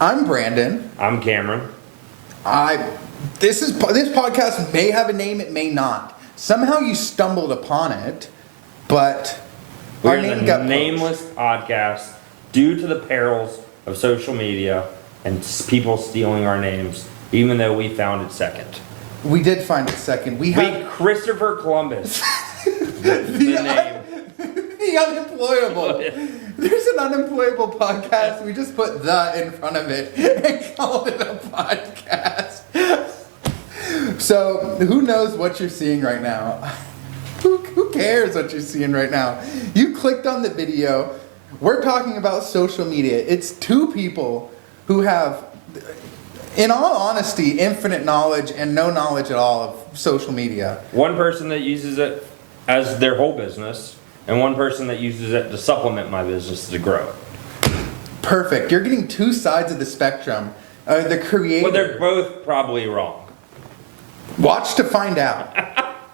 I'm Brandon. I'm Cameron. This podcast may have a name, it may not. Somehow you stumbled upon it, but our We're name the got poached. nameless podcast due to the perils of social media and people stealing our names, even though we found it second. We did find it second. We We have Christopher Columbus. the name. the unemployable. There's an unemployable podcast. We just put "the" in front of it and called it a podcast. So who knows what you're seeing right now? Who cares what you're seeing right now? You clicked on the video. We're talking about social media. It's two people who have, in all honesty, infinite knowledge and no knowledge at all of social media. One person that uses it as their whole business, and one person that uses it to supplement my business to grow it. Perfect. You're getting two sides of the spectrum. The creator. Well, they're both probably wrong. Watch to find out.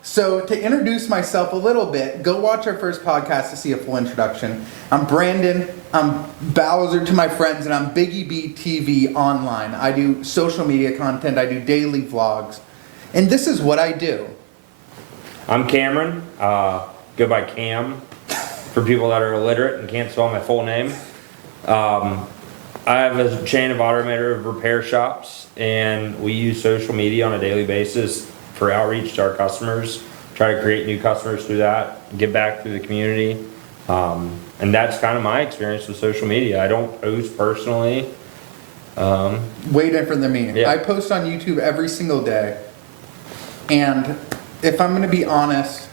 So to introduce myself a little bit, go watch our first podcast to see a full introduction. I'm Brandon. I'm Bowser to my friends, and I'm Biggie B TV online. I do social media content. I do daily vlogs. And this is what I do. I'm Cameron. Go by Cam for people that are illiterate and can't spell my full name. I have a chain of automated repair shops, and we use social media on a daily basis for outreach to our customers, try to create new customers through that, give back through the community. And that's kind of my experience with social media. I don't post personally. Way different than me. Yeah. I post on YouTube every single day. And if I'm going to be honest,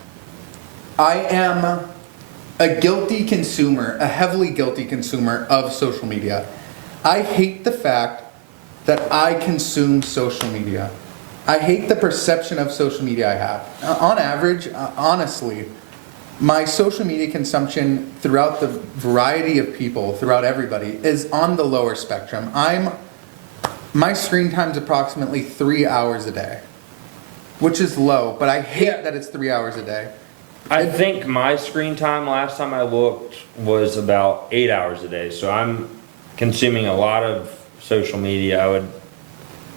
I am a guilty consumer, a heavily guilty consumer of social media. I hate the fact that I consume social media. I hate the perception of social media I have. On average, honestly, my social media consumption throughout the variety of people, throughout everybody, is on the lower spectrum. My screen time is approximately 3 hours a day, which is low, but I hate that it's 3 hours a day. I think my screen time last time I looked was about 8 hours a day. So I'm consuming a lot of social media. I would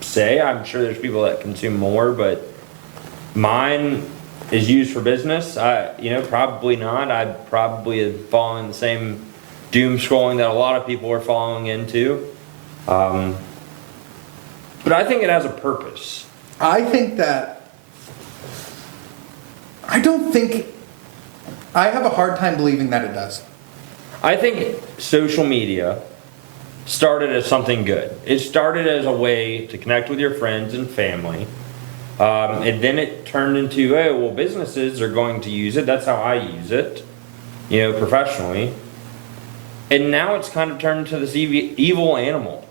say, I'm sure there's people that consume more, but mine is used for business. Probably not. I probably have fallen in the same doom scrolling that a lot of people are falling into. But I think it has a purpose. I have a hard time believing that it does. I think social media started as something good. It started as a way to connect with your friends and family. And then it turned into, businesses are going to use it. That's how I use it, professionally. And now it's kind of turned into this evil animal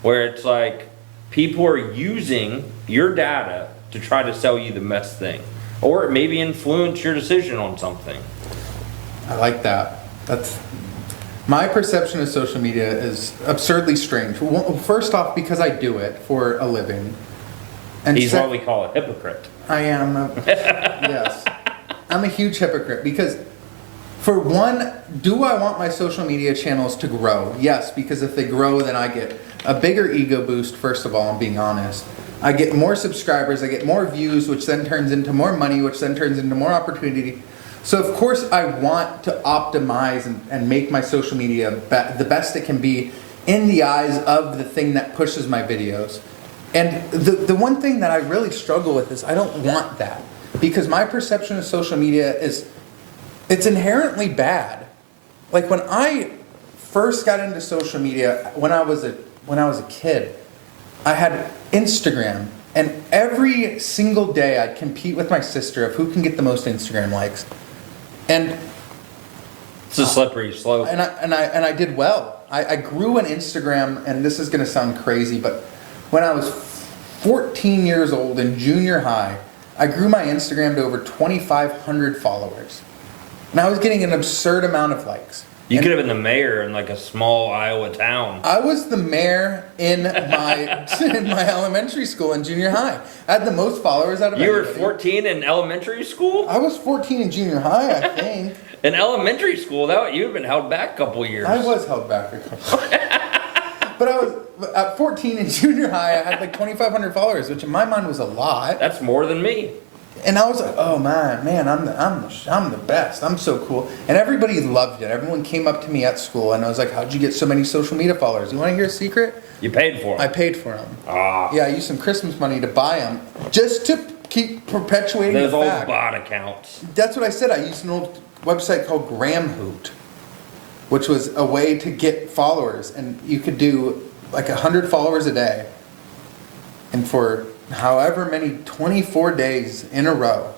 where it's like people are using your data to try to sell you the best thing or maybe influence your decision on something. I like that. My perception of social media is absurdly strange. Well, first off, because I do it for a living. And He's what we call a hypocrite. I am. Yes. I'm a huge hypocrite because, for one, do I want my social media channels to grow? Yes, because if they grow, then I get a bigger ego boost, first of all, I'm being honest. I get more subscribers, I get more views, which then turns into more money, which then turns into more opportunity. So of course I want to optimize and make my social media the best it can be in the eyes of the thing that pushes my videos. And the one thing that I really struggle with is I don't want that. Because my perception of social media it's inherently bad. Like when I first got into social media, when I was a kid, I had Instagram. And every single day I'd compete with my sister of who can get the most Instagram likes. And It's a slippery slope. and I did well. I grew on Instagram, and this is going to sound crazy, but when I was 14 years old in junior high, I grew my Instagram to over 2,500 followers. And I was getting an absurd amount of likes. You could have been the mayor in like a small Iowa town. I was the mayor in my elementary school and junior high. I had the most followers out of You were anybody. 14 in elementary school? I was 14 in junior high, I think. In elementary school, you've been held back a couple years. I was held back a couple. But I was at 14 in junior high. I had like 2,500 followers, which in my mind was a lot. That's more than me. And I was like, oh man, I'm the best. I'm so cool. And everybody loved it. Everyone came up to me at school, and I was like, how'd you get so many social media followers? You want to hear a secret? You paid for I it. paid for them. Ah, Yeah, I used some Christmas money to buy them, just to keep perpetuating those the old fact. bot accounts. That's what I said. I used an old website called Gramhoot, which was a way to get followers, and you could do like 100 followers a day. And for however many 24 days in a row,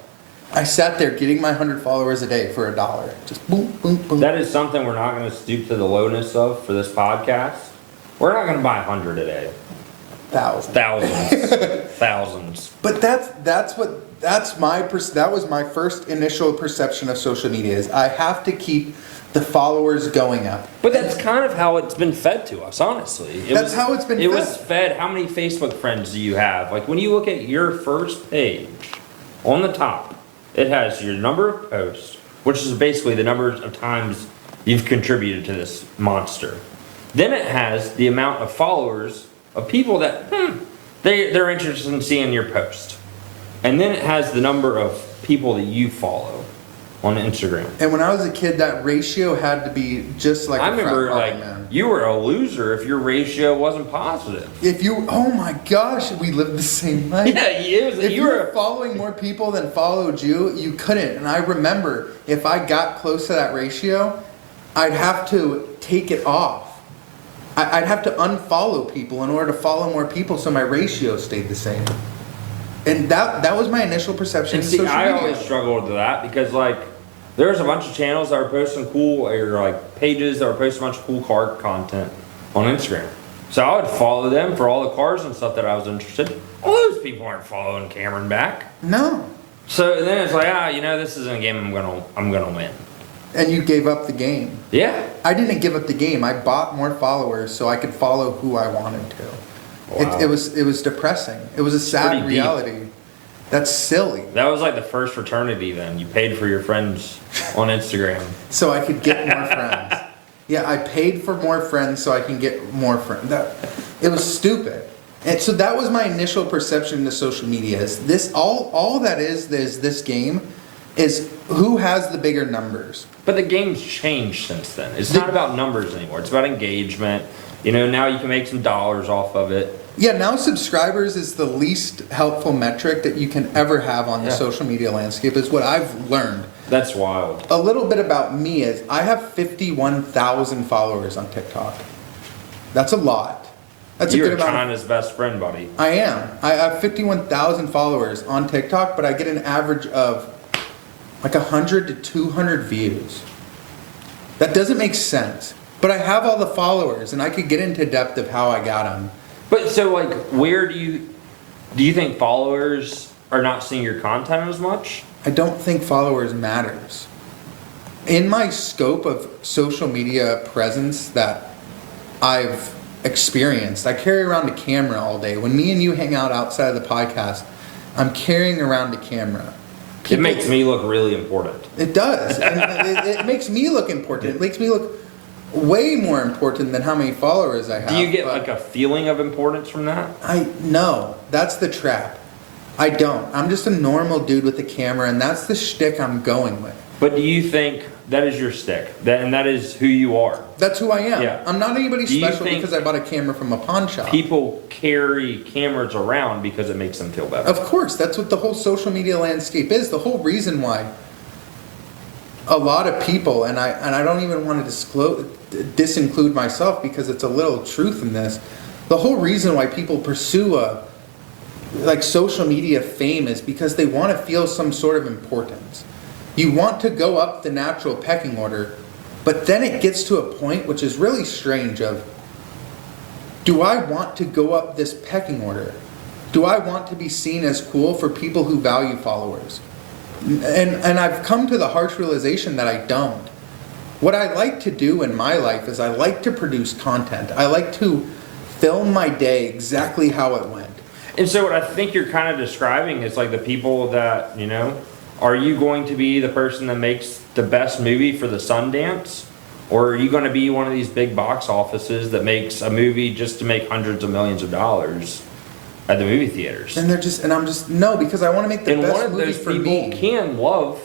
I sat there getting my 100 followers a day for $1. Just boom, boom, boom. That is something we're not going to stoop to the lowness of for this podcast. We're not going to buy 100 a day. Thousands. Thousands. Thousands. But that was my first initial perception of social media is I have to keep the followers going up. But that's kind of how it's been fed to us, honestly. That's how it's been It fed. was fed. How many Facebook friends do you have? Like when you look at your first page, on the top, it has your number of posts, which is basically the number of times you've contributed to this monster. Then it has the amount of followers of people that they're interested in seeing your post. And then it has the number of people that you follow on Instagram. And when I was a kid, that ratio had to be just like I a frat remember party, like man. you were a loser if your ratio wasn't positive. If you, oh my gosh, we lived the same life. Yeah, it was, If you you were were following more people than followed you, you couldn't. And I remember if I got close to that ratio, I'd have to take it off. I'd have to unfollow people in order to follow more people so my ratio stayed the same. And that was my initial perception And of see, social I media. always struggled with that because like there's a bunch of channels that are posting cool or like pages that are posting a bunch of cool car content on Instagram. So I would follow them for all the cars and stuff that I was interested in. All those people aren't following Cameron back. No. So then it's like, this isn't a game I'm gonna win. And you gave up the game. Yeah. I didn't give up the game. I bought more followers so I could follow who I wanted to. Wow. It was depressing. It was a sad Pretty deep. reality. That's silly. That was like the first fraternity then. You paid for your friends on Instagram. So I could get more friends. Yeah, I paid for more friends so I can get more friends. It was stupid. And so that was my initial perception of social media. Is this all that is this game is who has the bigger numbers. But the game's changed since then. It's not about numbers anymore. It's about engagement. Now you can make some dollars off of it. Yeah, now subscribers is the least helpful metric that you can ever have on the Yeah. social media landscape is what I've learned. That's wild. A little bit about me is I have 51,000 followers on TikTok. That's a lot. That's You're a good amount. China's best friend, buddy. I am. I have 51,000 followers on TikTok, but I get an average of like 100 to 200 views. That doesn't make sense. But I have all the followers, and I could get into depth of how I got them. But so like, where do you think followers are not seeing your content as much? I don't think followers matters. In my scope of social media presence that I've experienced, I carry around a camera all day. When me and you hang out outside of the podcast, I'm carrying around a camera. It makes me look really important. It does. And it makes me look important. It makes me look way more important than how many followers I have. Do you get but like a feeling of importance from that? No, that's the trap. I don't. I'm just a normal dude with a camera, and that's the shtick I'm going with. But do you think that is your stick? That is who you are? That's who I am. Yeah. I'm not anybody Do you special think because I bought a camera from a pawn shop. People carry cameras around because it makes them feel better. Of course, that's what the whole social media landscape is. The whole reason why a lot of people, and I don't even want to disinclude myself because it's a little truth in this. The whole reason why people pursue like social media fame is because they want to feel some sort of importance. You want to go up the natural pecking order, but then it gets to a point which is really strange of, do I want to go up this pecking order? Do I want to be seen as cool for people who value followers? And I've come to the harsh realization that I don't. What I like to do in my life is I like to produce content. I like to film my day exactly how it went. And so what I think you're kind of describing is like the people that, are you going to be the person that makes the best movie for the Sundance? Or are you gonna be one of these big box offices that makes a movie just to make hundreds of millions of dollars at the movie theaters? And I'm just, no, because I want to make the And one best of movie those for people me. can love,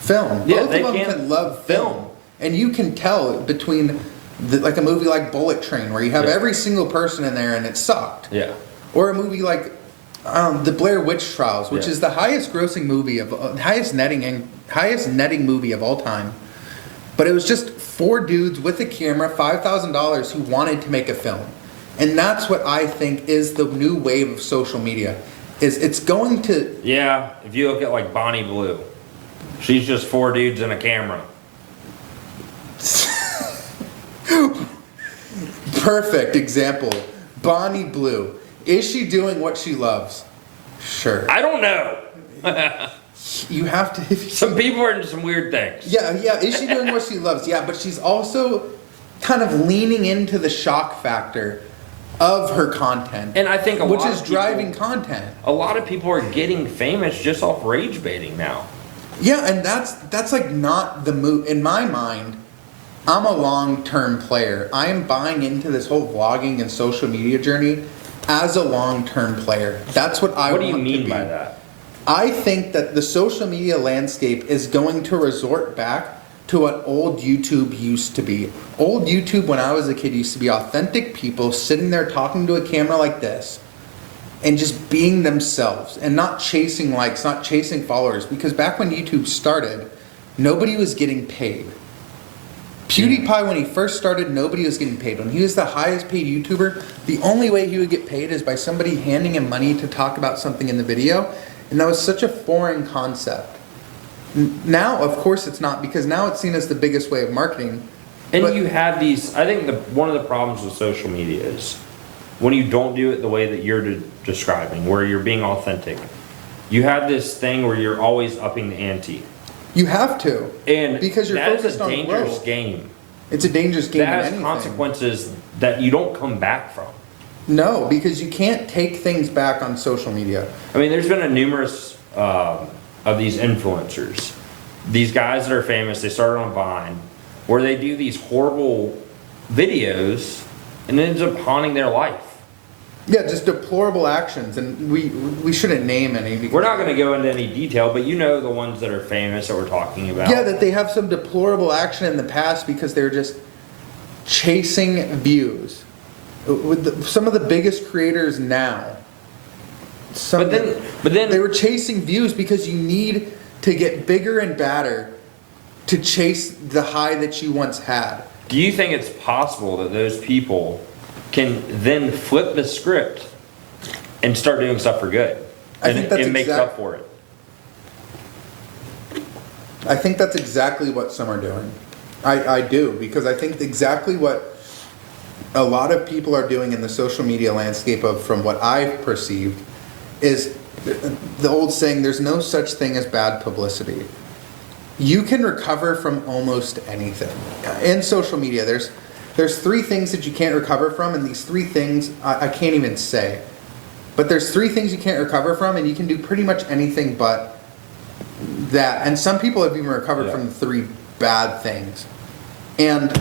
Film. Yeah, Both they of them can can love film. film. And you can tell between, like a movie like Bullet Train, where you have Yeah. every single person in there and it sucked. yeah. Or a movie like the Blair Witch Trials, which Yeah. is the highest grossing movie of highest netting movie of all time. But it was just 4 dudes with a camera, $5,000, who wanted to make a film. And that's what I think is the new wave of social media. Is it's going to Yeah, if you look at like Bonnie Blue, she's just 4 dudes and a camera. perfect example. Bonnie Blue. Is she doing what she loves? Sure. I don't know. You have to. Some people are into some weird things. Yeah. Is she doing what she loves? Yeah, but she's also kind of leaning into the shock factor of her content, And I think which is driving content. a lot of people are getting famous just off rage baiting now. Yeah, and that's like not the move in my mind. I'm a long-term player. I am buying into this whole vlogging and social media journey as a long-term player. That's what I What want do you to mean be. by that? I think that the social media landscape is going to resort back to what old YouTube used to be. Old YouTube, when I was a kid, used to be authentic people sitting there talking to a camera like this and just being themselves and not chasing likes, not chasing followers. Because back when YouTube started, nobody was getting paid. PewDiePie, when he first started, nobody was getting paid. When he was the highest paid YouTuber, the only way he would get paid is by somebody handing him money to talk about something in the video. And that was such a foreign concept. Now, of course, it's not, because now it's seen as the biggest way of marketing. And But- you have these, I think one of the problems with social media is when you don't do it the way that you're describing, where you're being authentic, you have this thing where you're always upping the ante. You have to. And Because you're that is focused a on dangerous growth. game. It's a dangerous game That in has anything. consequences that you don't come back from. No, because you can't take things back on social media. I mean, there's been a numerous of these influencers, these guys that are famous. They started on Vine, where they do these horrible videos, and it ends up haunting their life. Yeah, just deplorable actions, and we shouldn't name any. Because We're not going to go into any detail, but you know the ones that are famous that we're talking about. Yeah, that they have some deplorable action in the past because they're just chasing views. Some of the biggest creators now. But then They were chasing views because you need to get bigger and badder to chase the high that you once had. do you think it's possible that those people can then flip the script and start doing stuff for good? I And think that's it makes up for it. I think that's exactly what some are doing. I do, because I think exactly what a lot of people are doing in the social media landscape from what I've perceived is the old saying, there's no such thing as bad publicity. You can recover from almost anything. In social media, there's 3 things that you can't recover from, and these 3 things I can't even say. But there's 3 things you can't recover from, and you can do pretty much anything but that. And some people have even recovered Yeah. from the 3 bad things. And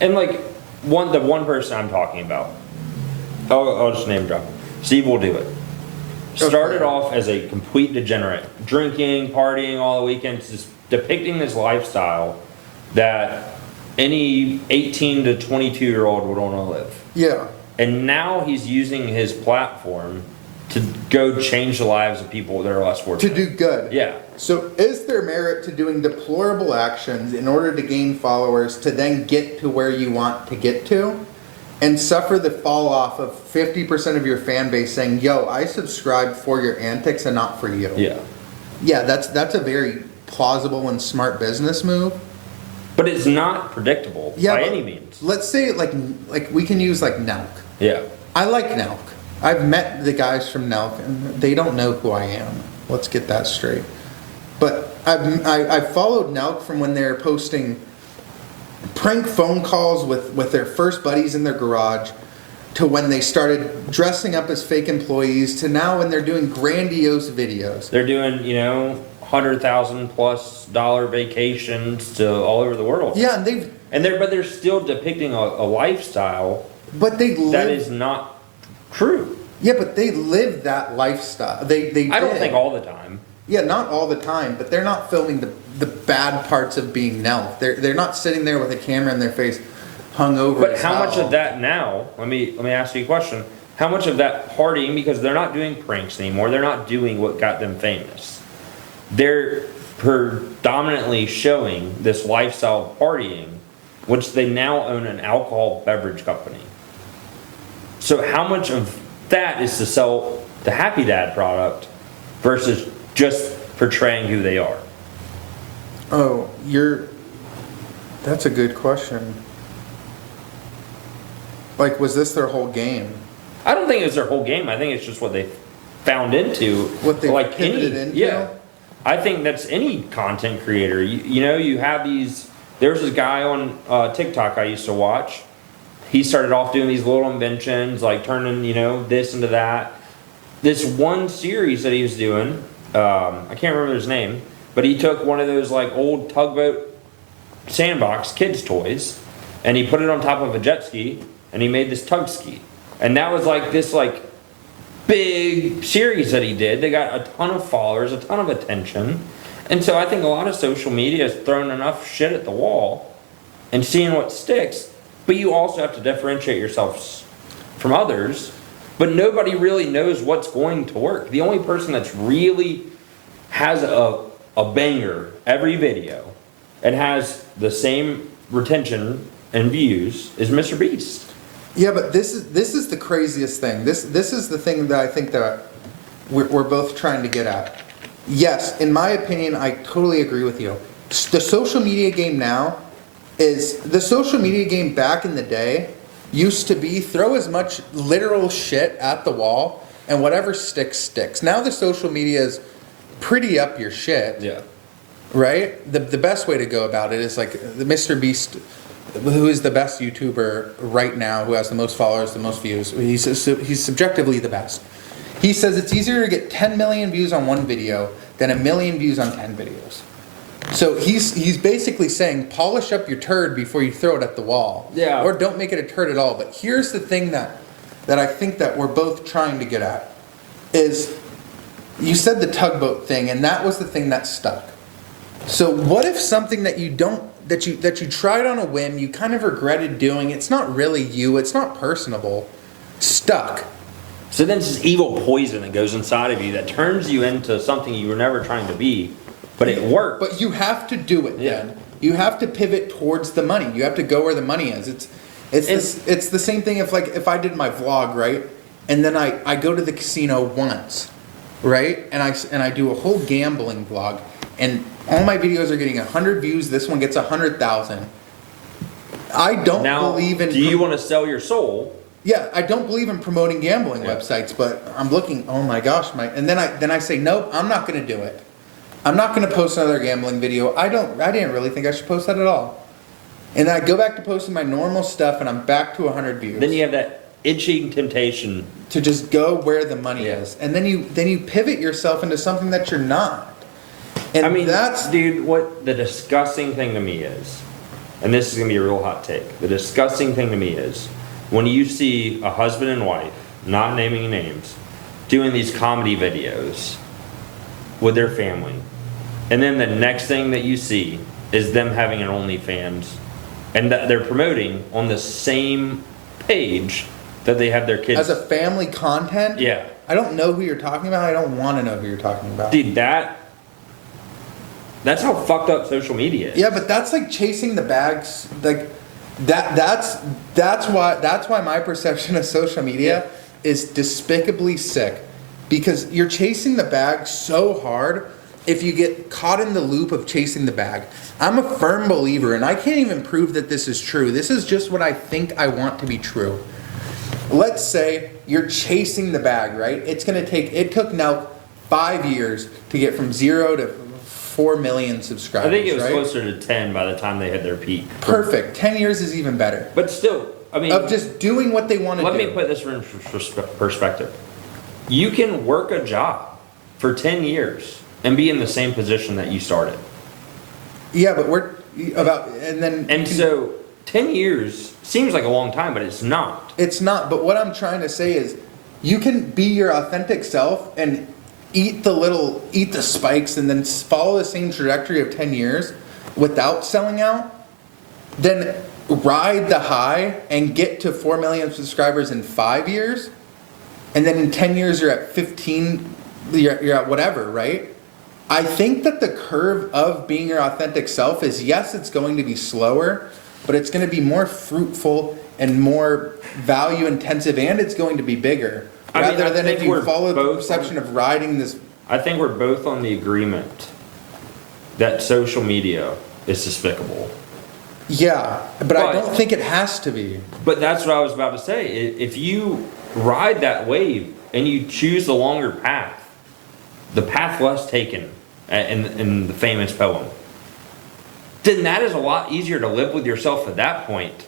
And like the one person I'm talking about, I'll just name drop. Steve will do it. Started Okay. off as a complete degenerate, drinking, partying all the weekends, just depicting this lifestyle that any 18 to 22-year-old would want to live. yeah, And now he's using his platform to go change the lives of people that are less to fortunate. do good. Yeah. So is there merit to doing deplorable actions in order to gain followers to then get to where you want to get to? And suffer the fall off of 50% of your fan base saying, yo, I subscribed for your antics and not for you. Yeah. Yeah, that's a very plausible and smart business move. But it's not predictable by but any means. Let's say like we can use like Nelk. Yeah. I like Nelk. I've met the guys from Nelk, and they don't know who I am. Let's get that straight. But I've followed Nelk from when they're posting prank phone calls with their first buddies in their garage, to when they started dressing up as fake employees, to now when they're doing grandiose videos. They're doing, $100,000+ vacations to all over the world. Yeah, and But they're still depicting a lifestyle but they live. that is not true. Yeah, but they live that lifestyle. They I don't did. think all the time. Yeah, not all the time, but they're not filming the bad parts of being Nelf. They're not sitting there with a camera in their face, hung over. But as how much hell. of that now? Let me ask you a question. How much of that partying, because they're not doing pranks anymore, they're not doing what got them famous. They're predominantly showing this lifestyle of partying, which they now own an alcohol beverage company. So how much of that is to sell the Happy Dad product versus just portraying who they are? Oh, that's a good question. Like, was this their whole game? I don't think it's their whole game. I think it's just what they found into. What they like pivoted any, into? Yeah. I think that's any content creator. You know, you have these. There's this guy on TikTok I used to watch. He started off doing these little inventions, like turning, this into that. This one series that he was doing, I can't remember his name, but he took one of those like old tugboat sandbox kids toys, and he put it on top of a jet ski, and he made this tug ski. And that was like this like big series that he did. They got a ton of followers, a ton of attention. And so I think a lot of social media has thrown enough shit at the wall and seeing what sticks. But you also have to differentiate yourselves from others. But nobody really knows what's going to work. The only person that's really has a banger every video and has the same retention and views is Mr. Beast. Yeah, but this is the craziest thing. This is the thing that I think that we're both trying to get at. Yes, in my opinion, I totally agree with you. The social media game now is the social media game back in the day used to be throw as much literal shit at the wall and whatever sticks sticks. Now the social media is pretty up your shit. Yeah. Right? The best way to go about it is like the Mr. Beast, who is the best YouTuber right now, who has the most followers, the most views. He's subjectively the best. He says it's easier to get 10 million views on one video than 1 million views on 10 videos. So he's basically saying polish up your turd before you throw it at the wall. Yeah. Or don't make it a turd at all. But here's the thing that I think that we're both trying to get at is you said the tugboat thing, and that was the thing that stuck. So what if something that you tried on a whim, you kind of regretted doing, it's not really you, it's not personable, stuck. So then it's this evil poison that goes inside of you that turns you into something you were never trying to be, but it worked. But you have to do it Yeah. then. You have to pivot towards the money. You have to go where the money is. It's the same thing if I did my vlog, right? And then I go to the casino once, right? And I do a whole gambling vlog, and all my videos are getting 100 views. This one gets 100,000. I don't believe in. Do you want to sell your soul? Yeah, I don't believe in promoting gambling websites, but I'm looking. Oh my gosh, and then I say nope. I'm not going to do it. I'm not going to post another gambling video. I didn't really think I should post that at all. And then I go back to posting my normal stuff, and I'm back to 100 views. Then you have that itching temptation to just go where the money Yeah. is, and then you pivot yourself into something that you're not. And I mean, that's dude, what the disgusting thing to me is, and this is gonna be a real hot take. The disgusting thing to me is when you see a husband and wife, not naming names, doing these comedy videos with their family, and then the next thing that you see is them having an OnlyFans, and that they're promoting on the same page that they have their kids. as a family content. Yeah. I don't know who you're talking about. I don't want to know who you're talking about. Dude, that's how fucked up social media is. Yeah, but that's like chasing the bags. Like that's why my perception of social media is despicably sick, because you're chasing the bag so hard. If you get caught in the loop of chasing the bag, I'm a firm believer, and I can't even prove that this is true. This is just what I think I want to be true. Let's say you're chasing the bag, right? It took now 5 years to get from 0 to 4 million subscribers. I think it was right? closer to 10 by the time they hit their peak. Perfect. 10 years is even better. But still, I mean, Of just doing what they want to do. let me put this in perspective. You can work a job for 10 years and be in the same position that you started. Yeah, but and then. And so 10 years seems like a long time, but it's not. It's not, but what I'm trying to say is you can be your authentic self and eat the spikes and then follow the same trajectory of 10 years without selling out, then ride the high and get to 4 million subscribers in 5 years, and then in 10 years you're at 15, you're at whatever, right? I think that the curve of being your authentic self is, yes, it's going to be slower, but it's going to be more fruitful and more value intensive, and it's going to be bigger. Rather than if you follow the perception of riding this. I think we're both on the agreement that social media is despicable. Yeah, but I don't think it has to be. But that's what I was about to say. If you ride that wave and you choose the longer path, the path less taken in the famous poem, then that is a lot easier to live with yourself at that point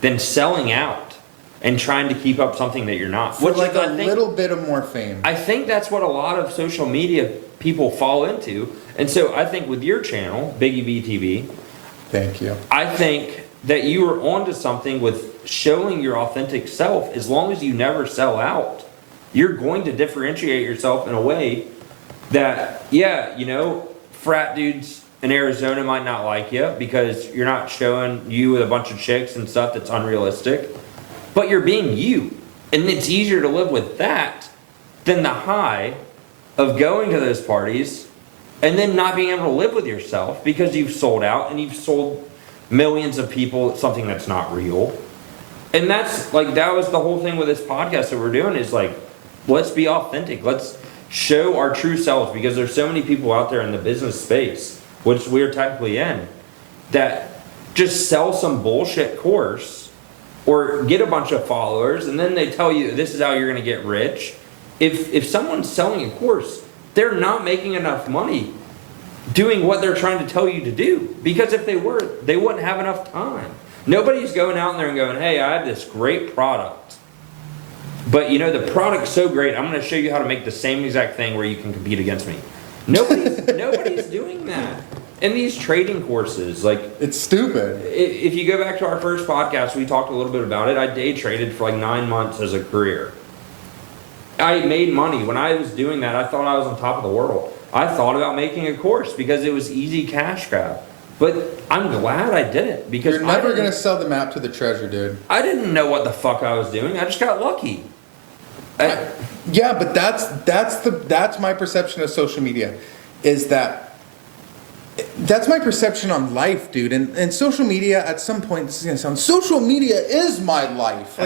than selling out and trying to keep up something that you're not. For like a little bit of more fame. I think that's what a lot of social media people fall into. And so I think with your channel, Biggie BTV, thank you. I think that you are onto something with showing your authentic self. As long as you never sell out, you're going to differentiate yourself in a way that, yeah, you know, frat dudes in Arizona might not like you because you're not showing you with a bunch of chicks and stuff that's unrealistic, but you're being you. And it's easier to live with that than the high of going to those parties and then not being able to live with yourself because you've sold out and you've sold millions of people something that's not real. And that's like, that was the whole thing with this podcast that we're doing, is like, let's be authentic. Let's show our true selves, because there's so many people out there in the business space, which we're technically in, that just sell some bullshit course or get a bunch of followers and then they tell you this is how you're going to get rich. If someone's selling a course, they're not making enough money doing what they're trying to tell you to do, because if they were, they wouldn't have enough time. Nobody's going out there and going, hey, I have this great product, but you know, the product's so great, I'm going to show you how to make the same exact thing where you can compete against me. Nobody's doing that. And these trading courses, like, it's stupid. If you go back to our first podcast, we talked a little bit about it. I day traded for like 9 months as a career. I made money. When I was doing that, I thought I was on top of the world. I thought about making a course because it was easy cash grab. But I'm glad I did it, because you're never going to sell the map to the treasure, dude. I didn't know what the fuck I was doing. I just got lucky. Yeah, but that's my perception of social media, is that's my perception on life, dude. And social media, at some point, this is gonna sound, social media is my life.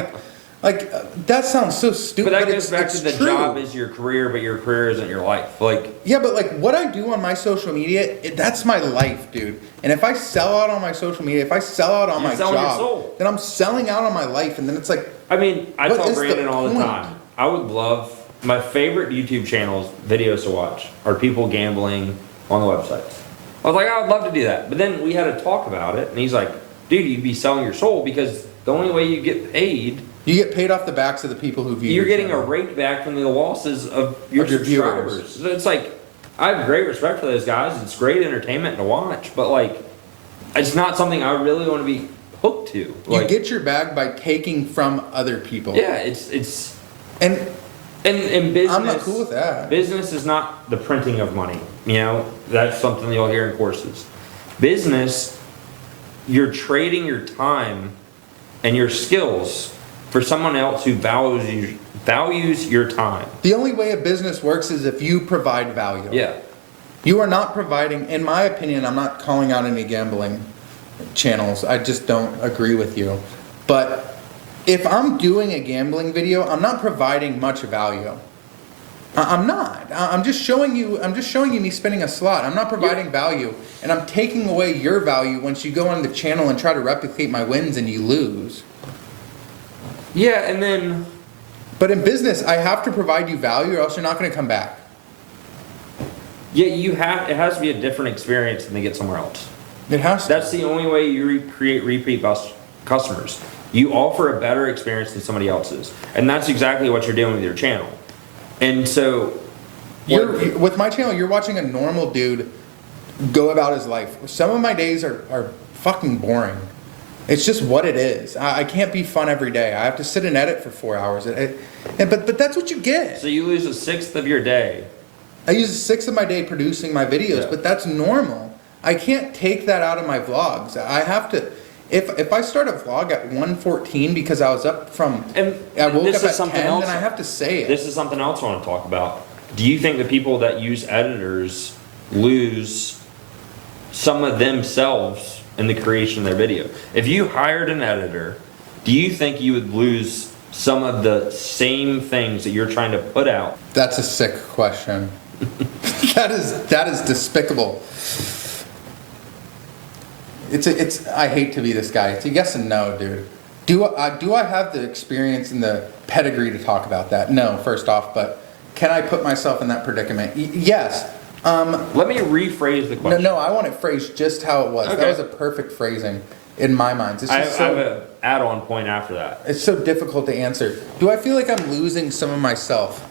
Like that sounds so stupid. But that goes back to the job is your career, but your career isn't your life. Like, yeah, but like what I do on my social media, that's my life, dude. And if I sell out on my social media, if I sell out on my job, then I'm selling out on my life. And then it's like, I mean, I tell Brandon all the time, I would love, my favorite YouTube channels, videos to watch, are people gambling on the websites. I was like, I would love to do that. But then we had a talk about it, and he's like, dude, you'd be selling your soul, because the only way you get paid, you get paid off the backs of the people who view. You're getting a rate back from the losses of your subscribers. Viewers. So it's like, I have great respect for those guys. It's great entertainment to watch, but like, it's not something I really want to be hooked to. Like, you get your bag by taking from other people. Yeah, it's and business. I'm not cool with that. Business is not the printing of money. You know, that's something you'll hear in courses. Business, you're trading your time and your skills for someone else who values your time. The only way a business works is if you provide value. Yeah. You are not providing, in my opinion, I'm not calling out any gambling channels. I just don't agree with you. But if I'm doing a gambling video, I'm not providing much value. I'm not. I'm just showing you me spinning a slot. I'm not providing value, and I'm taking away your value once you go on the channel and try to replicate my wins and you lose. Yeah, and then, but in business, I have to provide you value, or else you're not going to come back. Yeah, it has to be a different experience than they get somewhere else. It has to. That's the only way you create repeat customers. You offer a better experience than somebody else's, and that's exactly what you're doing with your channel. And so, With my channel, you're watching a normal dude go about his life. Some of my days are fucking boring. It's just what it is. I can't be fun every day. I have to sit and edit for 4 hours. But that's what you get. So you lose a sixth of your day. I use a sixth of my day producing my videos, Yeah. but that's normal. I can't take that out of my vlogs. I have to. If I start a vlog at 1:14 because I was up from, And I woke this up is at something 10, else. then I have to say it. This is something else I want to talk about. Do you think the people that use editors lose some of themselves in the creation of their video? If you hired an editor, do you think you would lose some of the same things that you're trying to put out? That's a sick question. that is despicable. I hate to be this guy. It's a yes and no, dude. Do I have the experience and the pedigree to talk about that? No, first off, but can I put myself in that predicament? Yes. Let me rephrase the question. No, I want it phrased just how it was. Okay. That was a perfect phrasing in my mind. It's I just have an add-on point after that. it's so difficult to answer. Do I feel like I'm losing some of myself?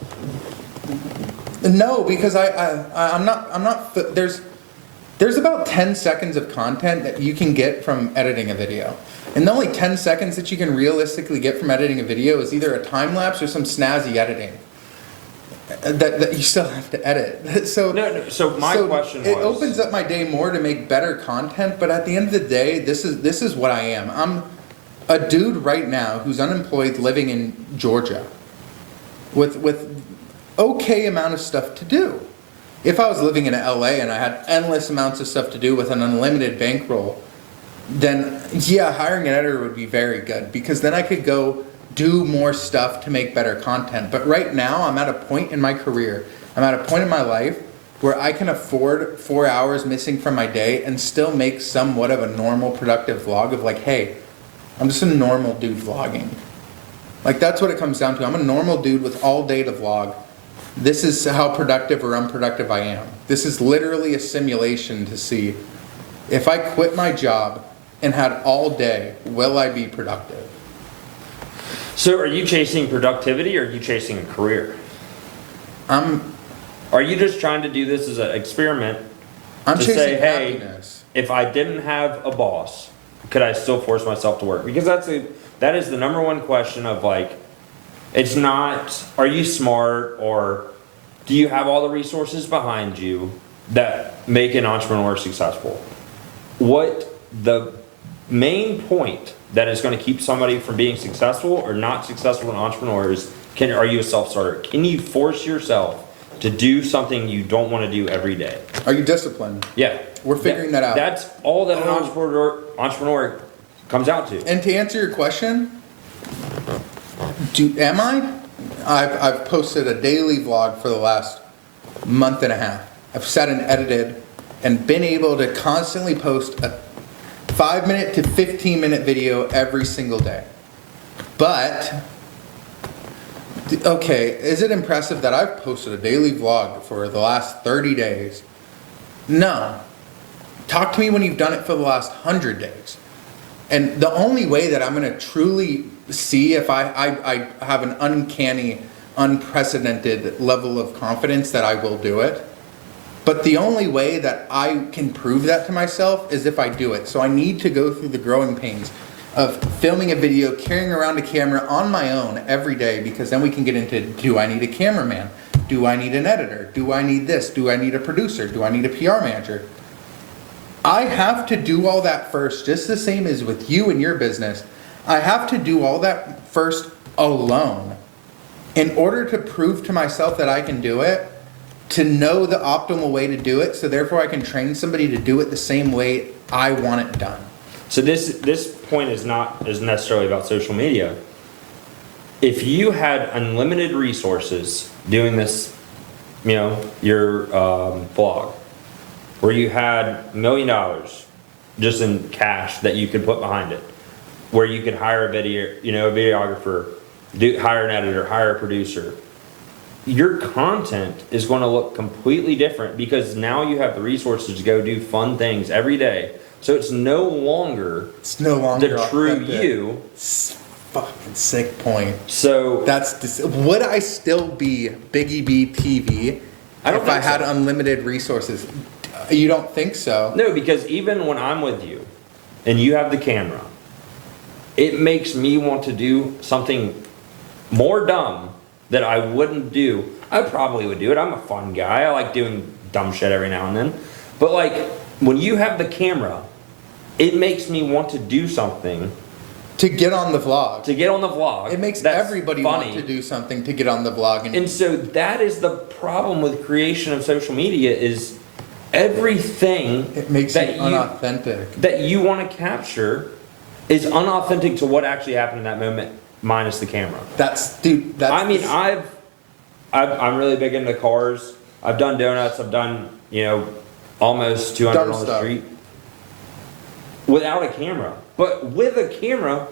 No, because I'm not. There's about 10 seconds of content that you can get from editing a video. And the only 10 seconds that you can realistically get from editing a video is either a time lapse or some snazzy editing that you still have to edit. So So my question it was, opens up my day more to make better content, but at the end of the day, this is what I am. I'm a dude right now who's unemployed living in Georgia with okay amount of stuff to do. If I was living in LA and I had endless amounts of stuff to do with an unlimited bankroll, then yeah, hiring an editor would be very good, because then I could go do more stuff to make better content. But right now, I'm at a point in my career, I'm at a point in my life where I can afford 4 hours missing from my day and still make somewhat of a normal productive vlog of like, hey, I'm just a normal dude vlogging. Like, that's what it comes down to. I'm a normal dude with all day to vlog. This is how productive or unproductive I am. This is literally a simulation to see if I quit my job and had all day, will I be productive? so are you chasing productivity or are you chasing a career? I'm Are you just trying to do this as an experiment to chasing say, hey, happiness. if I didn't have a boss, could I still force myself to work? Because that is the number one question of like, it's not, are you smart or do you have all the resources behind you that make an entrepreneur successful? What the main point that is going to keep somebody from being successful or not successful in entrepreneurs, are you a self-starter? Can you force yourself to do something you don't want to do every day? Are you disciplined? Yeah. We're figuring that out. That's all that an entrepreneur comes out to. And to answer your question, am I? I've posted a daily vlog for the last month and a half. I've sat and edited and been able to constantly post a 5-minute to 15-minute video every single day. But, okay, is it impressive that I've posted a daily vlog for the last 30 days? No. Talk to me when you've done it for the last 100 days. And the only way that I'm going to truly see if I have an uncanny, unprecedented level of confidence that I will do it. But the only way that I can prove that to myself is if I do it. So I need to go through the growing pains of filming a video, carrying around a camera on my own every day, because then we can get into, do I need a cameraman? Do I need an editor? Do I need this? Do I need a producer? Do I need a PR manager? I have to do all that first, just the same as with you and your business. I have to do all that first alone in order to prove to myself that I can do it, to know the optimal way to do it, so therefore I can train somebody to do it the same way I want it done. So this point is not necessarily about social media. If you had unlimited resources doing this, your vlog, where you had $1 million just in cash that you could put behind it, where you could hire a videographer, hire an editor, hire a producer, your content is going to look completely different because now you have the resources to go do fun things every day. So it's no longer the true authentic. you. Fucking sick point. So Would I still be Biggie B TV I don't if I think had so. unlimited resources. You don't think so? No, because even when I'm with you and you have the camera, it makes me want to do something more dumb that I wouldn't do. I probably would do it. I'm a fun guy. I like doing dumb shit every now and then. But like when you have the camera, it makes me want to do something To get on the vlog. to get on the vlog. It makes that's everybody funny. want to do something to get on the vlog. And so that is the problem with creation of social media is everything it makes that it unauthentic. that you want to capture is unauthentic to what actually happened in that moment, minus the camera. Dude, that's. I mean, I'm really big into cars. I've done donuts. I've done, almost 200 Dumb on the stuff. street without a camera. But with a camera,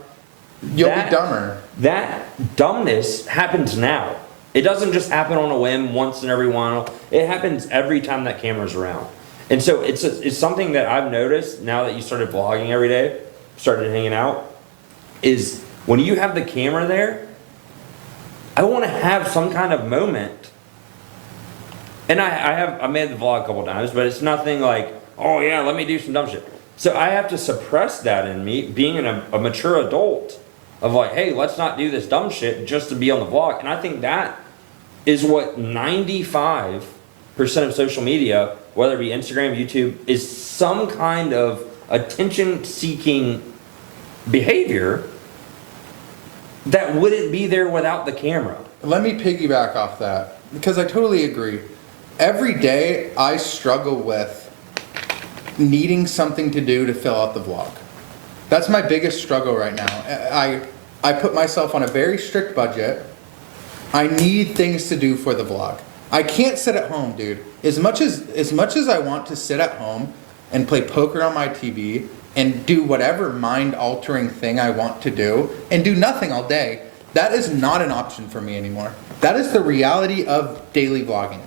You'll be dumber. that dumbness happens now. It doesn't just happen on a whim once in every while. It happens every time that camera's around. And so it's something that I've noticed now that you started vlogging every day, started hanging out, is when you have the camera there, I want to have some kind of moment. And I made the vlog a couple times, but it's nothing like, oh yeah, let me do some dumb shit. So I have to suppress that in me, being a mature adult, of like, hey, let's not do this dumb shit just to be on the vlog. And I think that is what 95% of social media, whether it be Instagram, YouTube, is some kind of attention-seeking behavior that wouldn't be there without the camera. Let me piggyback off that because I totally agree. Every day I struggle with needing something to do to fill out the vlog. That's my biggest struggle right now. I put myself on a very strict budget. I need things to do for the vlog. I can't sit at home, dude. As much as I want to sit at home and play poker on my TV and do whatever mind-altering thing I want to do and do nothing all day, that is not an option for me anymore. That is the reality of daily vlogging.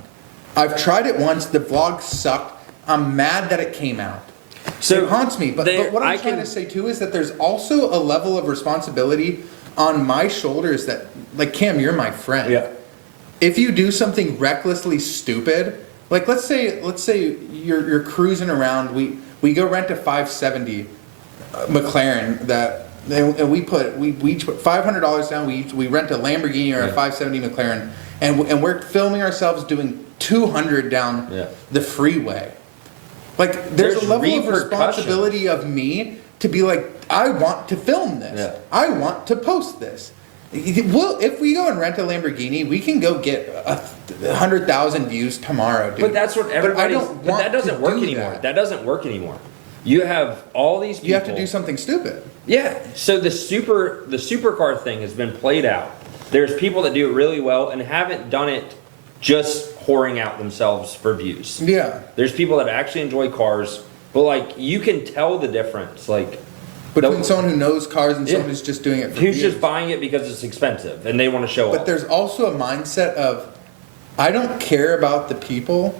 I've tried it once. The vlog sucked. I'm mad that it came out. So it haunts me. But what I'm trying to say too is that there's also a level of responsibility on my shoulders that, like, Cam, you're my friend. Yeah. If you do something recklessly stupid, like let's say you're cruising around, we go rent a 570 McLaren that and we each put $500 down. We rent a Lamborghini or a 570 McLaren, and we're filming ourselves doing 200 down the freeway. Like there's a level of responsibility of me to be like, I want to film this. Yeah. I want to post this. Well, if we go and rent a Lamborghini, we can go get 100,000 views tomorrow, dude. But that's what everybody. But that doesn't work anymore. That doesn't work anymore. You have all these people. You have to do something stupid. Yeah. So the supercar thing has been played out. There's people that do it really well and haven't done it just whoring out themselves for views. Yeah. There's people that actually enjoy cars, but like you can tell the difference. Like between someone who knows cars and someone who's just doing it for who's views. just buying it because it's expensive and they want to show off. But there's also a mindset of, I don't care about the people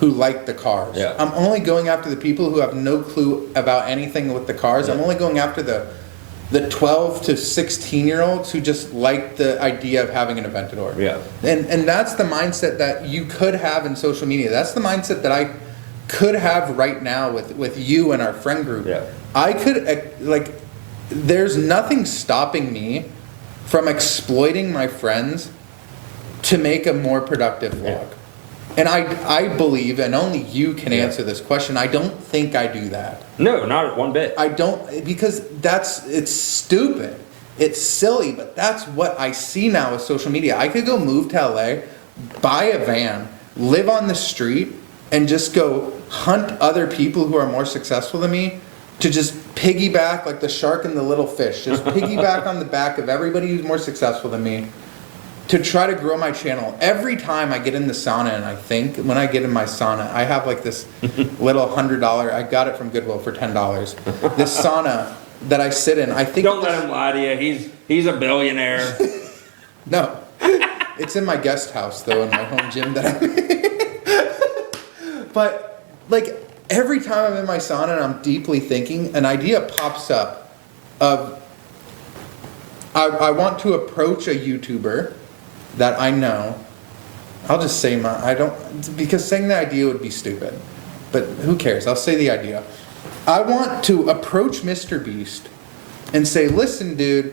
who like the cars. Yeah. I'm only going after the people who have no clue about anything with the cars. Yeah. I'm only going after the 12 to 16-year-olds who just like the idea of having an Aventador. Yeah. And that's the mindset that you could have in social media. That's the mindset that I could have right now with you and our friend group. Yeah. I could, there's nothing stopping me from exploiting my friends to make a more productive vlog. Yeah. And I believe, and only you can Yeah. answer this question, I don't think I do that. No, not one bit. I don't, because it's stupid. It's silly, but that's what I see now with social media. I could go move to LA, buy a van, live on the street, and just go hunt other people who are more successful than me to just piggyback like the shark and the little fish. Just piggyback on the back of everybody who's more successful than me to try to grow my channel. Every time I get in the sauna, and I think when I get in my sauna, I have like this little $100, I got it from Goodwill for $10. This sauna that I sit in, I think. Don't let him lie to you. He's a billionaire. No. It's in my guest house though, in my home gym that I'm in. But like every time I'm in my sauna and I'm deeply thinking, an idea pops up of I want to approach a YouTuber that I know I'll just say because saying the idea would be stupid. But who cares? I'll say the idea. I want to approach Mr. Beast and say, listen, dude,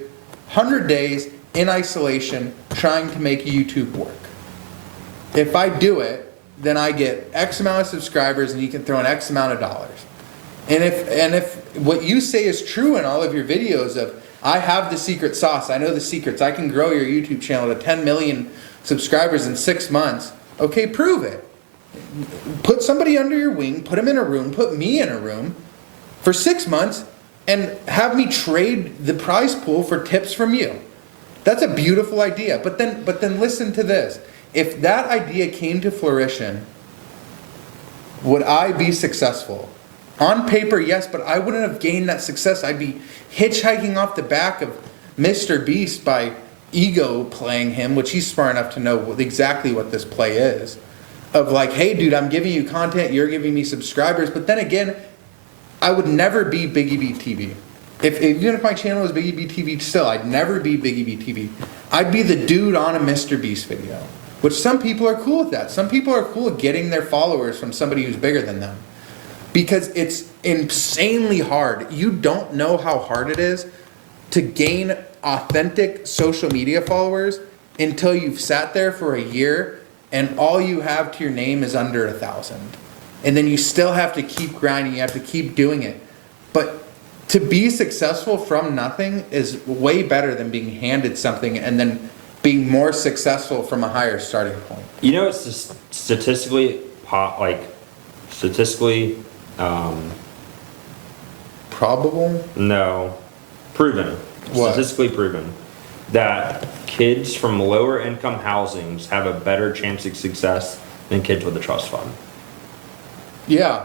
100 days in isolation trying to make YouTube work. If I do it, then I get X amount of subscribers and you can throw in X amount of dollars. And if what you say is true in all of your videos of, I have the secret sauce, I know the secrets, I can grow your YouTube channel to 10 million subscribers in 6 months, okay, prove it. Put somebody under your wing, put them in a room, put me in a room for 6 months and have me trade the prize pool for tips from you. That's a beautiful idea. But then listen to this. If that idea came to fruition, would I be successful? On paper, yes, but I wouldn't have gained that success. I'd be hitchhiking off the back of Mr. Beast by ego playing him, which he's smart enough to know exactly what this play is. Of like, hey dude, I'm giving you content, you're giving me subscribers, but then again, I would never be Biggie B TV. Even if my channel was Biggie B TV still, I'd never be Biggie B TV. I'd be the dude on a Mr. Beast video. Which some people are cool with that. Some people are cool with getting their followers from somebody who's bigger than them. Because it's insanely hard. You don't know how hard it is to gain authentic social media followers until you've sat there for a year and all you have to your name is under 1,000. And then you still have to keep grinding, you have to keep doing it. But to be successful from nothing is way better than being handed something and then being more successful from a higher starting point. You know, it's statistically Probable? no, proven, What? statistically proven, that kids from lower income housings have a better chance of success than kids with a trust fund Yeah.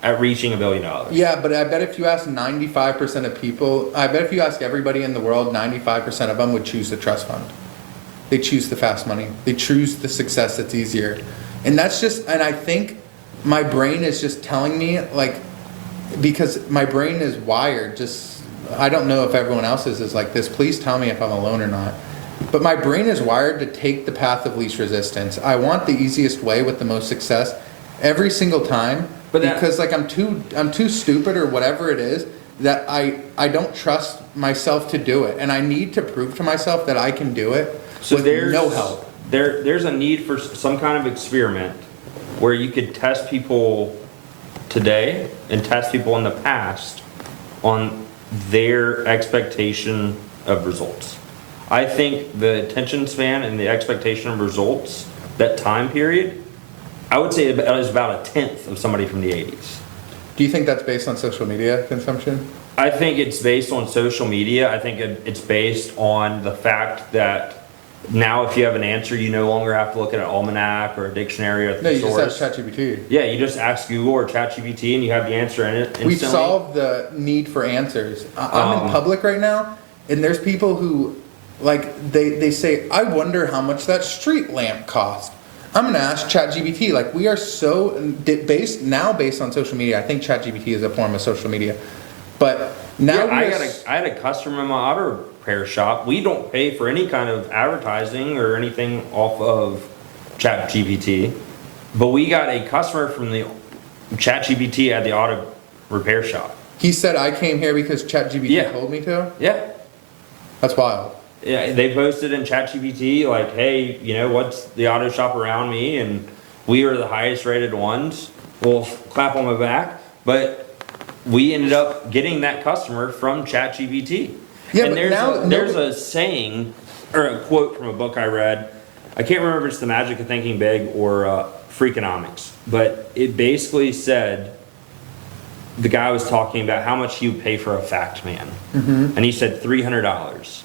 at reaching $1 billion. Yeah, but I bet if you ask 95% of people, I bet if you ask everybody in the world, 95% of them would choose the trust fund. They choose the fast money. They choose the success that's easier. And that's just, and I think my brain is just telling me, like, because my brain is wired, just, I don't know if everyone else's is like this. Please tell me if I'm alone or not. But my brain is wired to take the path of least resistance. I want the easiest way with the most success every single time. But that, because like I'm too stupid or whatever it is that I don't trust myself to do it, and I need to prove to myself that I can do it with no help. There's a need for some kind of experiment where you could test people today and test people in the past on their expectation of results. I think the attention span and the expectation of results, that time period, I would say it was about 1/10 of somebody from the 80s. Do you think that's based on social media consumption? I think it's based on social media. I think it's based on the fact that now if you have an answer, you no longer have to look at an almanac or a dictionary or a No, you source. just ask ChatGPT. Yeah, you just ask Google or ChatGPT and you have the answer in it instantly. We've solved the need for answers. I'm in public right now, and there's people who, like, they say, I wonder how much that street lamp cost. I'm gonna ask ChatGPT. Like, we are so based on social media. I think ChatGPT is a form of social media, but now yeah, I had a customer in my auto repair shop. We don't pay for any kind of advertising or anything off of ChatGPT, but we got a customer from the ChatGPT at the auto repair shop. He said, I came here because ChatGPT told me to. Yeah. That's wild. Yeah, they posted in ChatGPT like, hey, you know, what's the auto shop around me? And we are the highest rated ones. We'll clap on my back. But we ended up getting that customer from ChatGPT. Yeah, and but there's a saying, or a quote from a book I read. I can't remember if it's The Magic of Thinking Big or Freakonomics. But it basically said, the guy was talking about how much you pay for a fact man. Mm-hmm. And he said $300.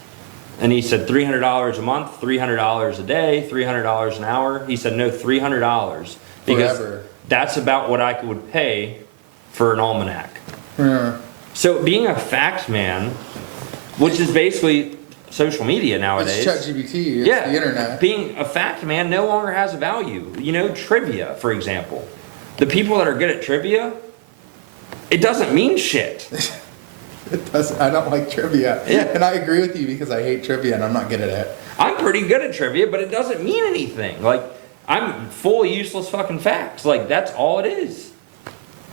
And he said $300 a month, $300 a day, $300 an hour. He said, no, $300. Because Forever. that's about what I would pay for an almanac. Yeah. So being a fact man, which is basically social media nowadays. It's ChatGPT, it's the internet. Being a fact man no longer has a value. You know, trivia, for example. The people that are good at trivia, it doesn't mean shit. It does. I don't like trivia. Yeah. And I agree with you because I hate trivia and I'm not good at it. I'm pretty good at trivia, but it doesn't mean anything. Like, I'm full of useless fucking facts. Like, that's all it is.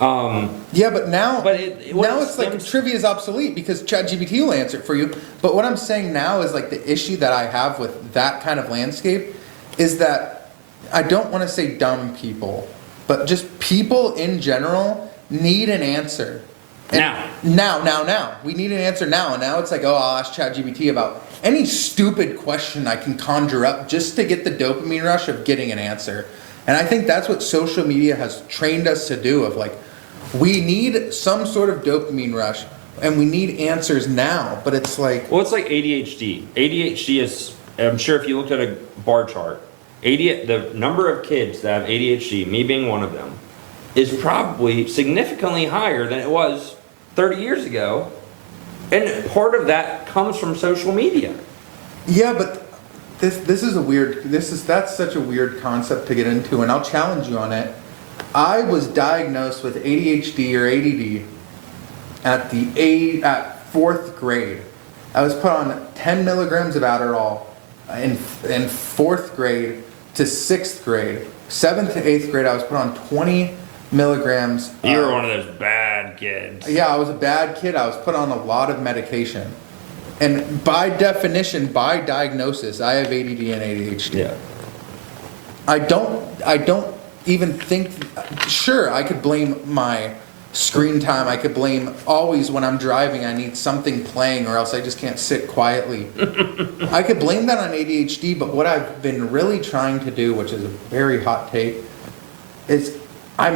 Yeah, but now, But now it's like trivia is obsolete because ChatGPT will answer it for you. But what I'm saying now is like the issue that I have with that kind of landscape is that I don't want to say dumb people, but just people in general need an answer. And now. We need an answer now. And now it's like, oh, I'll ask ChatGPT about any stupid question I can conjure up just to get the dopamine rush of getting an answer. And I think that's what social media has trained us to do, of like, we need some sort of dopamine rush and we need answers now. But it's like, well, it's like ADHD. ADHD is, I'm sure if you looked at a bar chart, the number of kids that have ADHD, me being one of them, is probably significantly higher than it was 30 years ago. And part of that comes from social media. yeah, but this is a weird, that's such a weird concept to get into, and I'll challenge you on it. I was diagnosed with ADHD or ADD at 4th grade. I was put on 10 milligrams of Adderall in 4th grade to 6th grade. 7th to 8th grade, I was put on 20 milligrams. You were one of those bad kids. Yeah, I was a bad kid. I was put on a lot of medication. And by definition, by diagnosis, I have ADD and ADHD. Yeah. I don't even think, sure, I could blame my screen time. I could blame always when I'm driving, I need something playing or else I just can't sit quietly. I could blame that on ADHD, but what I've been really trying to do, which is a very hot take, is I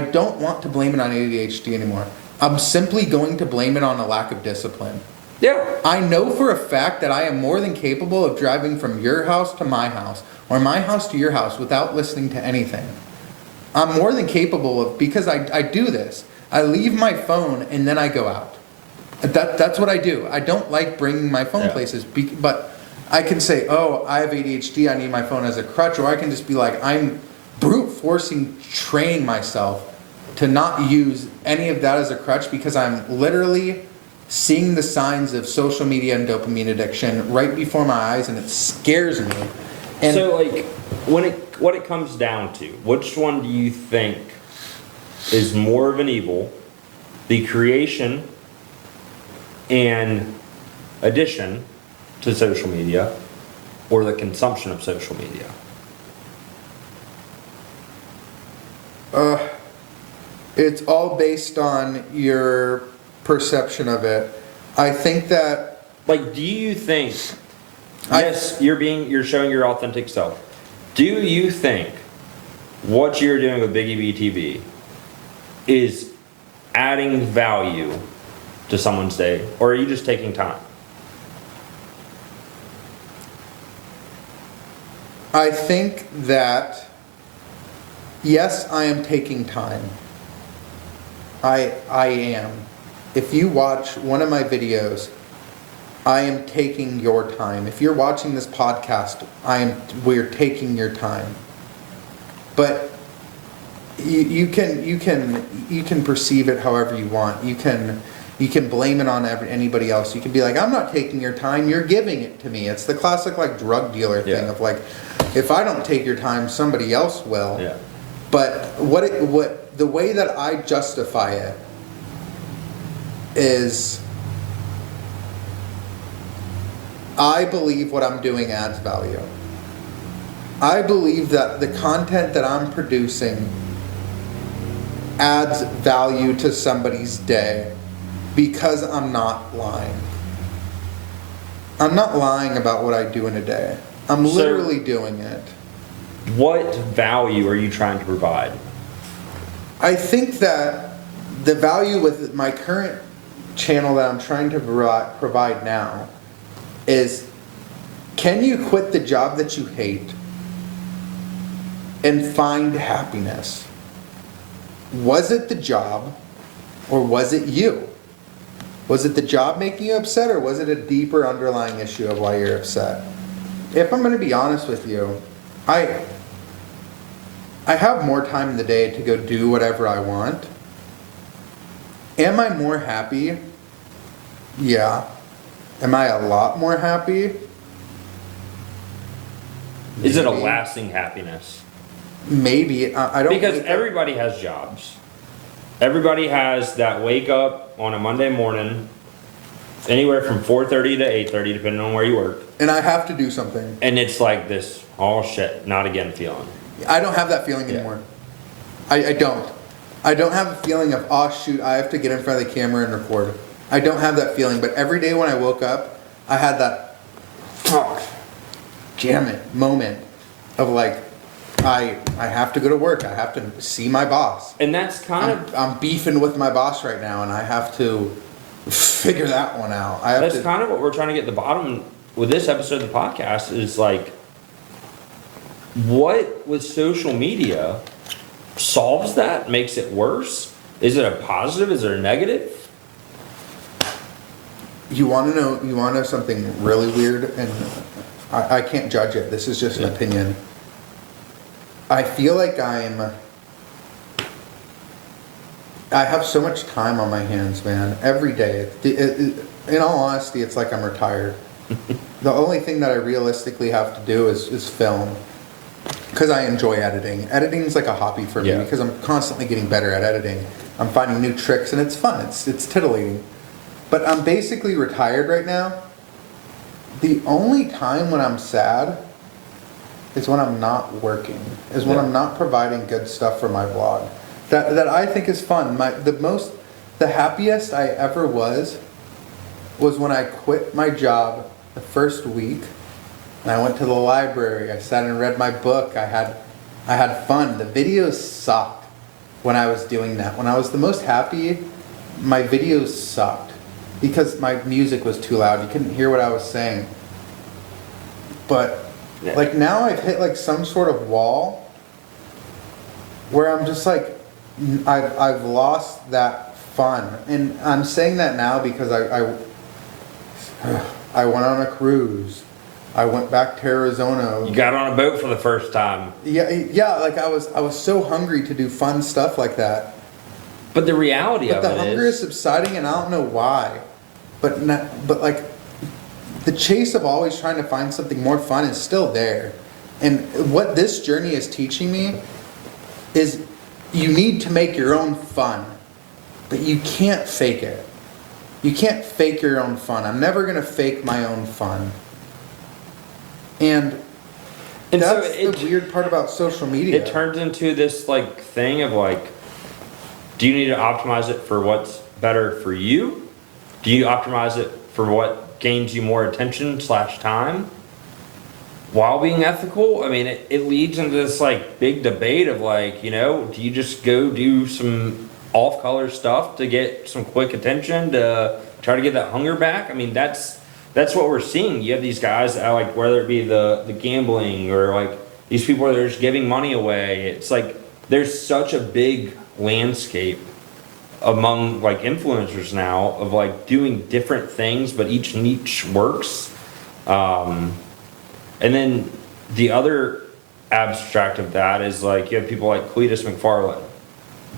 don't want to blame it on ADHD anymore. I'm simply going to blame it on a lack of discipline. Yeah. I know for a fact that I am more than capable of driving from your house to my house, or my house to your house without listening to anything. I'm more than capable of, because I do this. I leave my phone and then I go out. That's what I do. I don't like bringing my phone places, but I can say, oh, I have ADHD, I need my phone as a crutch, or I can just be like, I'm brute forcing training myself to not use any of that as a crutch because I'm literally seeing the signs of social media and dopamine addiction right before my eyes, and it scares me. And so, like, what it comes down to, which one do you think is more of an evil? The creation and addition to social media, or the consumption of social media? It's all based on your perception of it. I think that, Like, do you think, yes, you're showing your authentic self. Do you think what you're doing with Biggie B TV is adding value to someone's day, or are you just taking time? I think that, yes, I am taking time. I am. If you watch one of my videos, I am taking your time. If you're watching this podcast, we're taking your time. But you can perceive it however you want. You can blame it on anybody else. You can be like, I'm not taking your time, you're giving it to me. It's the classic like drug dealer thing of like, if I don't take your time, somebody else will. Yeah. But the way that I justify it is, I believe what I'm doing adds value. I believe that the content that I'm producing adds value to somebody's day because I'm not lying. I'm not lying about what I do in a day. I'm literally doing it. What value are you trying to provide? I think that the value with my current channel that I'm trying to provide now is, can you quit the job that you hate and find happiness? Was it the job or was it you? Was it the job making you upset, or was it a deeper underlying issue of why you're upset? If I'm going to be honest with you, I have more time in the day to go do whatever I want. Am I more happy? Yeah. Am I a lot more happy? Is it a Maybe. lasting happiness? Maybe. I don't. Because wake up- everybody has jobs. Everybody has that wake up on a Monday morning, anywhere from 4:30 to 8:30, depending on where you work. And I have to do something. And it's like this, oh shit, not again feeling. I don't have that feeling Yeah. anymore. I don't. I don't have a feeling of, oh shoot, I have to get in front of the camera and record. I don't have that feeling, but every day when I woke up, I had that, fuck, damn it, moment of like, I have to go to work. I have to see my boss. And that's kind of I'm beefing with my boss right now, and I have to figure that one out. I have that's to. kind of what we're trying to get to the bottom with this episode of the podcast is like, what with social media solves that, makes it worse? Is it a positive? Is it a negative? You want to know? You want to know something really weird, and I can't judge it. This is just an Yeah. opinion. I feel like I have so much time on my hands, man. Every day. In all honesty, it's like I'm retired. The only thing that I realistically have to do is film. Because I enjoy editing. Editing is like a hobby for me Yeah. because I'm constantly getting better at editing. I'm finding new tricks and it's fun. It's titillating. But I'm basically retired right now. The only time when I'm sad is when I'm not working. Is when Yeah. I'm not providing good stuff for my blog. That I think is fun. The happiest I ever was when I quit my job the first week and I went to the library. I sat and read my book. I had fun. The videos sucked when I was doing that. When I was the most happy, my videos sucked because my music was too loud. You couldn't hear what I was saying. But Yeah. like now I've hit like some sort of wall where I'm just like I've lost that fun. And I'm saying that now because I went on a cruise. I went back to Arizona. You got on a boat for the first time. Yeah, like I was so hungry to do fun stuff like that. But the reality But of the it hunger is is, subsiding, and I don't know why. But like the chase of always trying to find something more fun is still there. And what this journey is teaching me is you need to make your own fun, but you can't fake it. You can't fake your own fun. I'm never gonna fake my own fun. And and so that's the weird part about social media. it turns into this like thing of like, do you need to optimize it for what's better for you? Do you optimize it for what gains you more attention / time while being ethical? I mean, it leads into this like big debate of like, you know, do you just go do some off color stuff to get some quick attention to try to get that hunger back? I mean, that's what we're seeing. You have these guys that like, whether it be the gambling or like these people that are just giving money away. It's like there's such a big landscape among like influencers now of like doing different things, but each niche works. And then the other abstract of that is like you have people like Cletus McFarlane.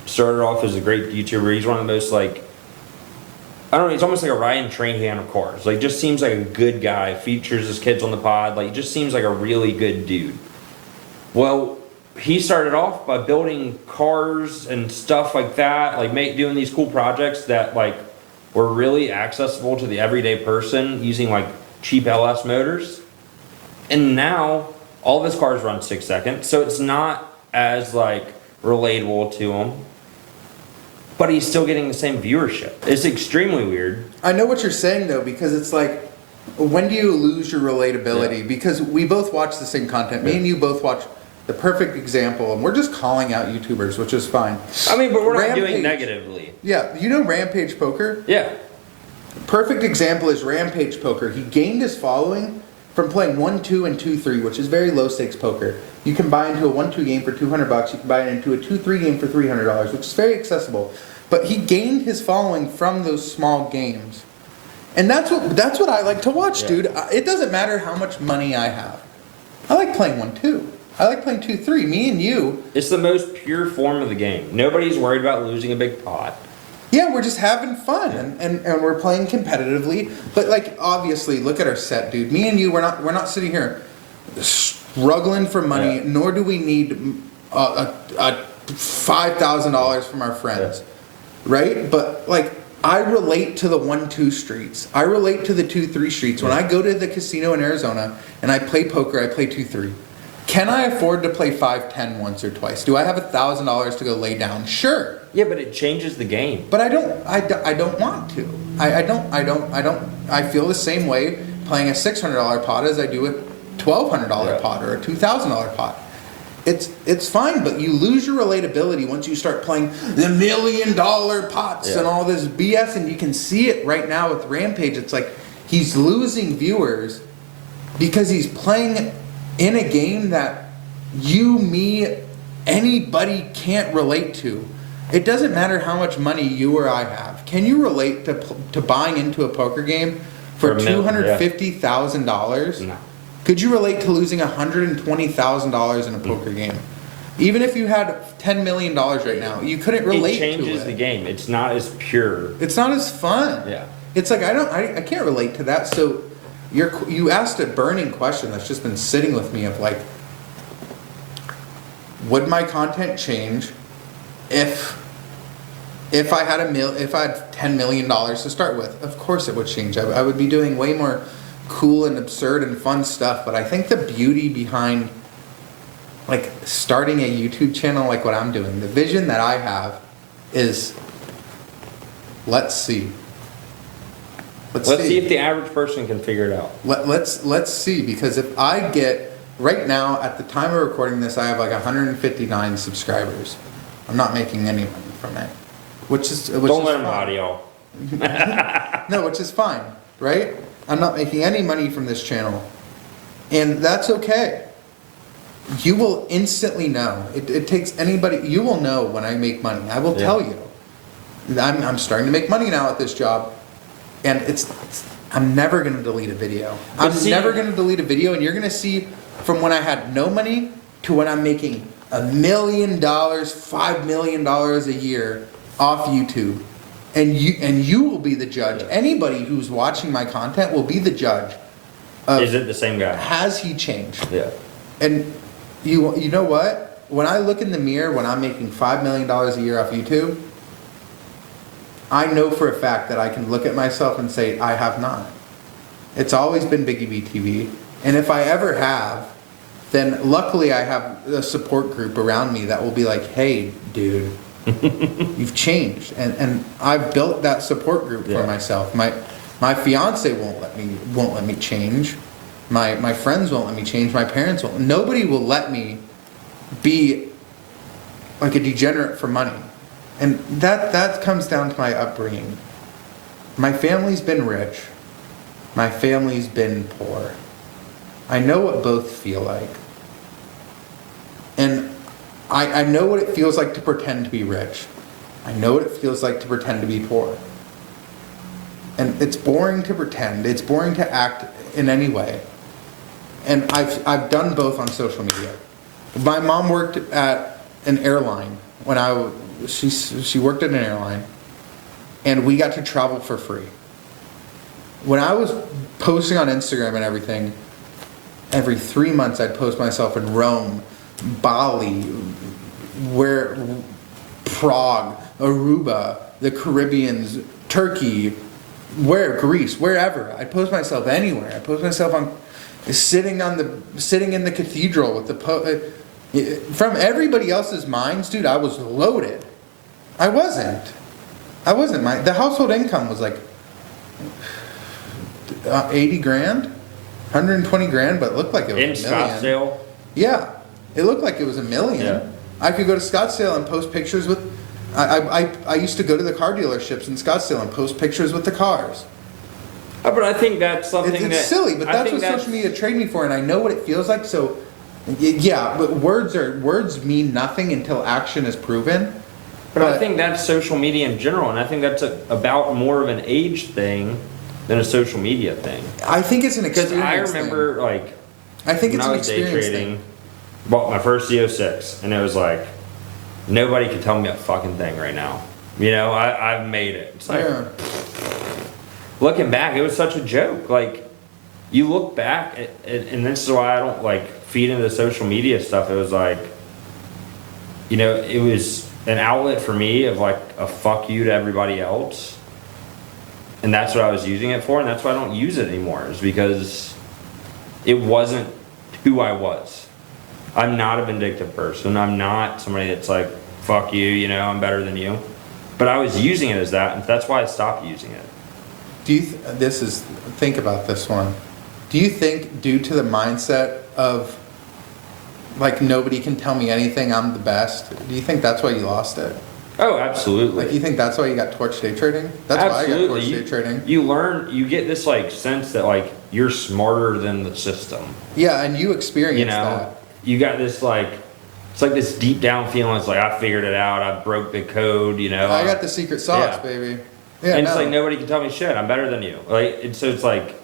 Started off as a great YouTuber. He's one of the most like, I don't know, he's almost like a Ryan Trahan of cars. Like just seems like a good guy, features his kids on the pod, like just seems like a really good dude. Well, he started off by building cars and stuff like that, like doing these cool projects that like were really accessible to the everyday person using like cheap LS motors. And now all of his cars run 6 seconds, so it's not as like relatable to him. But he's still getting the same viewership. It's extremely weird. I know what you're saying though, because it's like, when do you lose your relatability? Yeah. Because we both watch the same content. Me and you both watch the perfect example, and we're just calling out YouTubers, which is fine. I mean, but we're not Rampage. doing negatively. Yeah, you know Rampage Poker? Yeah. Perfect example is Rampage Poker. He gained his following from playing 1-2 and 2-3, which is very low stakes poker. You can buy into a 1-2 game for $200. You can buy into a 2-3 game for $300, which is very accessible. But he gained his following from those small games, and that's what I like to watch, Yeah. dude. It doesn't matter how much money I have. I like playing 1-2. I like playing 2-3. Me and you. It's the most pure form of the game. Nobody's worried about losing a big pot. Yeah, we're just having fun and we're playing competitively. But like obviously, look at our set, dude. Me and you, we're not sitting here struggling for money, Yeah. nor do we need $5,000 from our friends, right? But like, I relate to the 1-2 streets. I relate to the 2-3 streets. When I go to the casino in Arizona and I play poker, I play 2-3. Can I afford to play 5-10 once or twice? Do I have $1,000 to go lay down? Sure. Yeah, but it changes the game. But I don't want to. I feel the same way playing a $600 pot as I do a $1,200 pot or a $2,000 pot. It's fine, but you lose your relatability once you start playing the $1 million pots and all this BS, and you can see it right now with Rampage. It's like he's losing viewers because he's playing in a game that you, me, anybody can't relate to. It doesn't matter how much money you or I have. Can you relate to buying into a poker game for $250,000? No. Could you relate to losing $120,000 in a poker game? Even if you had $10 million right now, you couldn't relate to it. It changes the game. It's not as pure. It's not as fun. Yeah. It's like I can't relate to that. So you asked a burning question that's just been sitting with me of like, would my content change if I had $10 million to start with? Of course it would change. I would be doing way more cool and absurd and fun stuff, but I think the beauty behind like starting a YouTube channel like what I'm doing, the vision that I have is let's see See if the average person can figure it out. Let's see, because if I get right now at the time of recording this, I have like 159 subscribers. I'm not making any money from it, which is Don't let them body y'all. No, which is fine, right? I'm not making any money from this channel, and that's okay. You will instantly know. It takes anybody. You will know when I make money. I will tell you. I'm starting to make money now at this job, and I'm never gonna delete a video. I'm never gonna delete a video, and you're gonna see from when I had no money to when I'm making $1 million, $5 million a year off YouTube. And you will be the judge. Anybody who's watching my content will be the judge. Is it the same guy? Has he changed? Yeah. And you know what? When I look in the mirror when I'm making $5 million a year off YouTube, I know for a fact that I can look at myself and say, I have not. It's always been Biggie B TV. And if I ever have, then luckily I have a support group around me that will be like, hey, dude, you've changed. And I've built that support group for myself. My fiance won't let me change. My friends won't let me change. My parents won't. Nobody will let me be like a degenerate for money. And that comes down to my upbringing. My family's been rich. My family's been poor. I know what both feel like. And I know what it feels like to pretend to be rich. I know what it feels like to pretend to be poor. And it's boring to pretend. It's boring to act in any way. And I've done both on social media. My mom worked at an airline she worked at an airline, and we got to travel for free. When I was posting on Instagram and everything, every 3 months I'd post myself in Rome, Bali, Prague, Aruba, the Caribbeans, Turkey, Greece, wherever. I'd post myself anywhere. I'd post myself on sitting in the cathedral with from everybody else's minds, dude. I was loaded. I wasn't. The household income was like 80 grand, 120 grand, but it looked like it was in $1 million. Scottsdale. Yeah, it looked like it was $1 million. Yeah. I could go to Scottsdale and post pictures with. I used to go to the car dealerships in Scottsdale and post pictures with the cars. But I think that's something It's silly, but that's what social media trained me for, and I know what it feels like. So, yeah, but words mean nothing until action is proven. But I think that's social media in general, and I think that's about more of an age thing than a social media thing. I think it's an Because experience. I remember, like, I think when it's I an was day experience trading, thing. bought my first Z06, and it was like, nobody can tell me a fucking thing right now. You know, I've made it. It's like, Yeah. looking back, it was such a joke. Like, you look back, and this is why I don't like feed into social media stuff. It was like, you know, it was an outlet for me of like a fuck you to everybody else. And that's what I was using it for, and that's why I don't use it anymore, is because it wasn't who I was. I'm not a vindictive person. I'm not somebody that's like, fuck you, you know, I'm better than you. But I was using it as that, and that's why I stopped using it. Do you, think about this one. Do you think due to the mindset of, like, nobody can tell me anything, I'm the best, do you think that's why you lost it? Oh, absolutely. Like, you think that's why you got torch day trading? That's why I got torch day trading. You learn, you get this like sense that like you're smarter than the system. Yeah, and you experienced You know, that. you got this like, it's like this deep down feeling. It's like, I figured it out. I broke the code, you know. I got the secret sauce, Yeah. baby. Yeah, And it's no. like, nobody can tell me shit. I'm better than you. Like, and so it's like,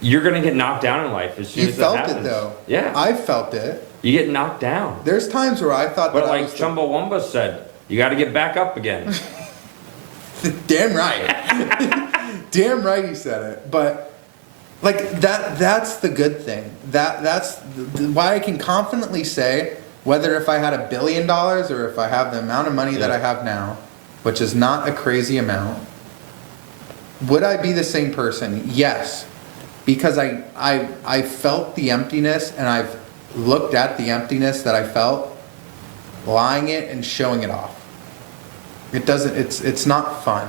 you're going to get knocked down in life as soon You as felt that happens. it though. Yeah. I felt it. You get knocked down. There's times where I thought But that I like was Chumbawamba said, you got to get back up again. damn right. Damn right he said it. But like that's the good thing. That's why I can confidently say whether if I had $1 billion or if I have the amount of money that Yeah. I have now, which is not a crazy amount, would I be the same person? Yes. Because I felt the emptiness, and I've looked at the emptiness that I felt, lying it and showing it off. It doesn't, it's not fun.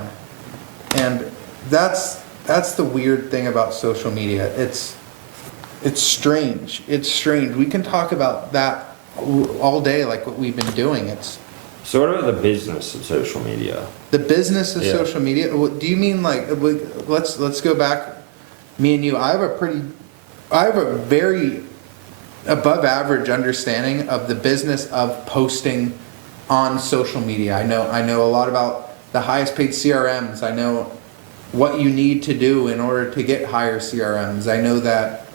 And that's the weird thing about social media. It's strange. It's strange. We can talk about that all day, like what we've been doing. It's So what about the business of social media? the business of Yeah. social media. What do you mean, like, let's go back, me and you. I have a very above average understanding of the business of posting on social media. I know a lot about the highest paid CRMs. I know what you need to do in order to get higher CRMs. I know that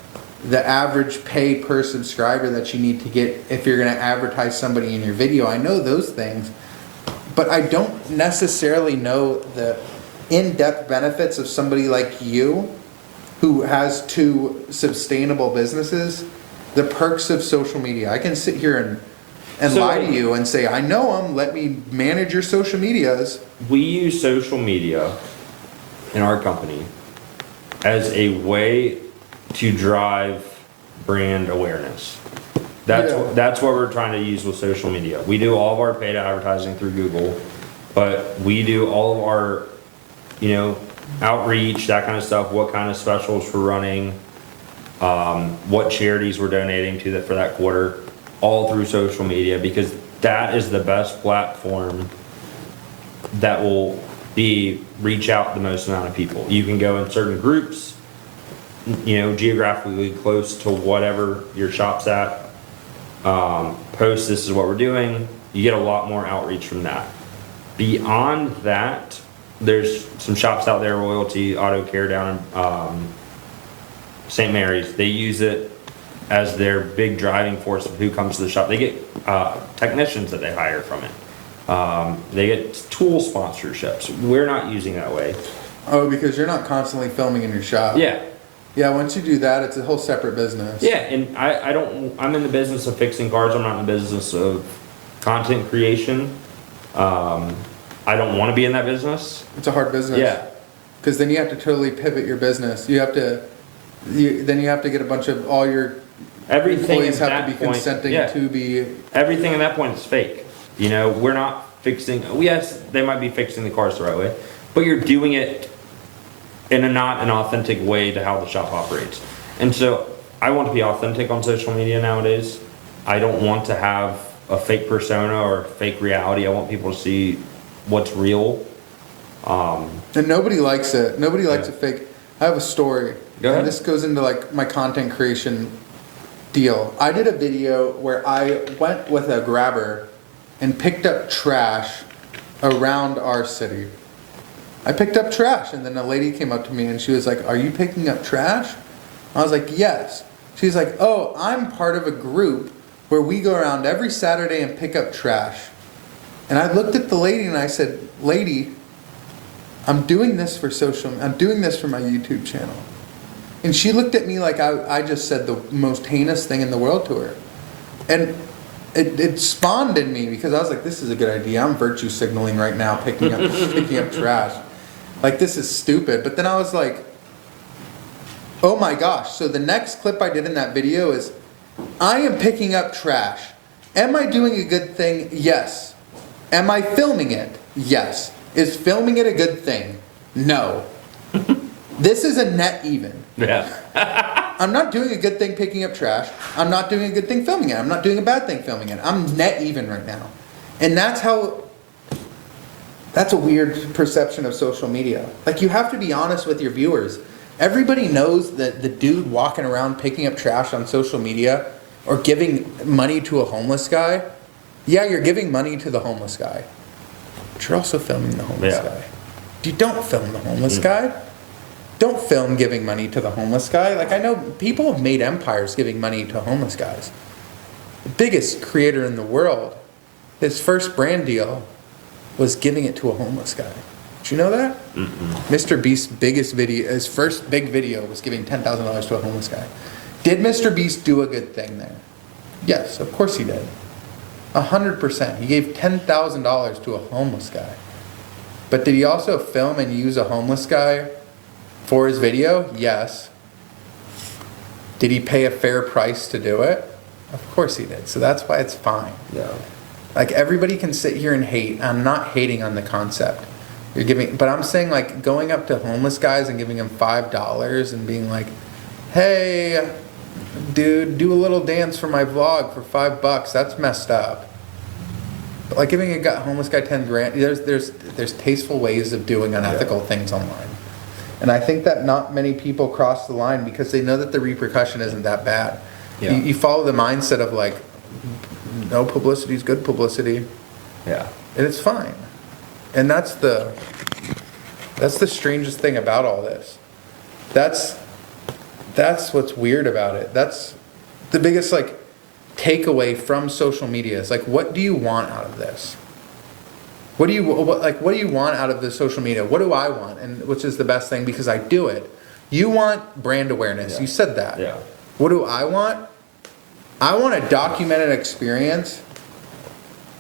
the average pay per subscriber that you need to get if you're going to advertise somebody in your video. I know those things, but I don't necessarily know the in-depth benefits of somebody like you who has 2 sustainable businesses, the perks of social media. I can sit here and So, lie to you and say, I know them, let me manage your social medias. We use social media in our company as a way to drive brand awareness. Yeah. That's what we're trying to use with social media. We do all of our paid advertising through Google, but we do all of our, you know, outreach, that kind of stuff, what kind of specials we're running, what charities we're donating to for that quarter, all through social media, because that is the best platform that will reach out the most amount of people. You can go in certain groups, you know, geographically close to whatever your shop's at, post this is what we're doing. You get a lot more outreach from that. Beyond that, there's some shops out there, Royalty Auto Care down in St. Mary's. They use it as their big driving force of who comes to the shop. They get technicians that they hire from it. They get tool sponsorships. We're not using that way. Oh, because you're not constantly filming in your shop. Yeah. Yeah, once you do that, it's a whole separate business. Yeah, and I'm in the business of fixing cars. I'm not in the business of content creation. I don't want to be in that business. It's a hard business. Yeah. Because then you have to totally pivot your business. Then you have to get a bunch of all your Everything employees at have to that be point, consenting yeah. to be. Everything at that point is fake. You know, we're not fixing, yes, they might be fixing the cars the right way, but you're doing it in a not an authentic way to how the shop operates. And so I want to be authentic on social media nowadays. I don't want to have a fake persona or fake reality. I want people to see what's real. And nobody likes it. Nobody likes Yeah. a fake. I have a story. Go ahead. And this goes into like my content creation deal. I did a video where I went with a grabber and picked up trash around our city. I picked up trash, and then a lady came up to me and she was like, "Are you picking up trash?" I was like, "Yes." She's like, "Oh, I'm part of a group where we go around every Saturday and pick up trash." And I looked at the lady and I said, "Lady, I'm doing this for I'm doing this for my YouTube channel." And she looked at me like I just said the most heinous thing in the world to her. And it spawned in me because I was like, this is a good idea. I'm virtue signaling right now, picking up trash. Like, this is stupid. But then I was like, oh my gosh. So the next clip I did in that video is, I am picking up trash. Am I doing a good thing? Yes. Am I filming it? Yes. Is filming it a good thing? No. This is a net even. Yeah. I'm not doing a good thing picking up trash. I'm not doing a good thing filming it. I'm not doing a bad thing filming it. I'm net even right now. And that's a weird perception of social media. Like, you have to be honest with your viewers. Everybody knows that the dude walking around picking up trash on social media or giving money to a homeless guy, yeah, you're giving money to the homeless guy, but you're also filming the homeless guy. You don't film the homeless guy. Don't film giving money to the homeless guy. Like, I know people have made empires giving money to homeless guys. The biggest creator in the world, his first brand deal was giving it to a homeless guy. Did you know that? Mr. Beast's biggest video, his first big video was giving $10,000 to a homeless guy. Did Mr. Beast do a good thing there? Yes, of course he did. 100%. He gave $10,000 to a homeless guy. But did he also film and use a homeless guy for his video? Yes. Did he pay a fair price to do it? Of course he did. So that's why it's fine. Yeah. Like, everybody can sit here and hate. I'm not hating on the concept. But I'm saying, like, going up to homeless guys and giving them $5 and being like, hey, dude, do a little dance for my vlog for $5. That's messed up. But like, giving a homeless guy 10 grand, there's tasteful ways of doing unethical things online. And I think that not many people cross the line because they know that the repercussion isn't that bad. Yeah. You follow the mindset of, like, no publicity is good publicity. Yeah. And it's fine. And that's the strangest thing about all this. That's what's weird about it. That's the biggest, like, takeaway from social media. Is like, what do you want out of this? What do you want out of the social media? What do I want? And which is the best thing, because I do it. You want brand awareness. Yeah. You said that. Yeah. What do I want? I want a documented experience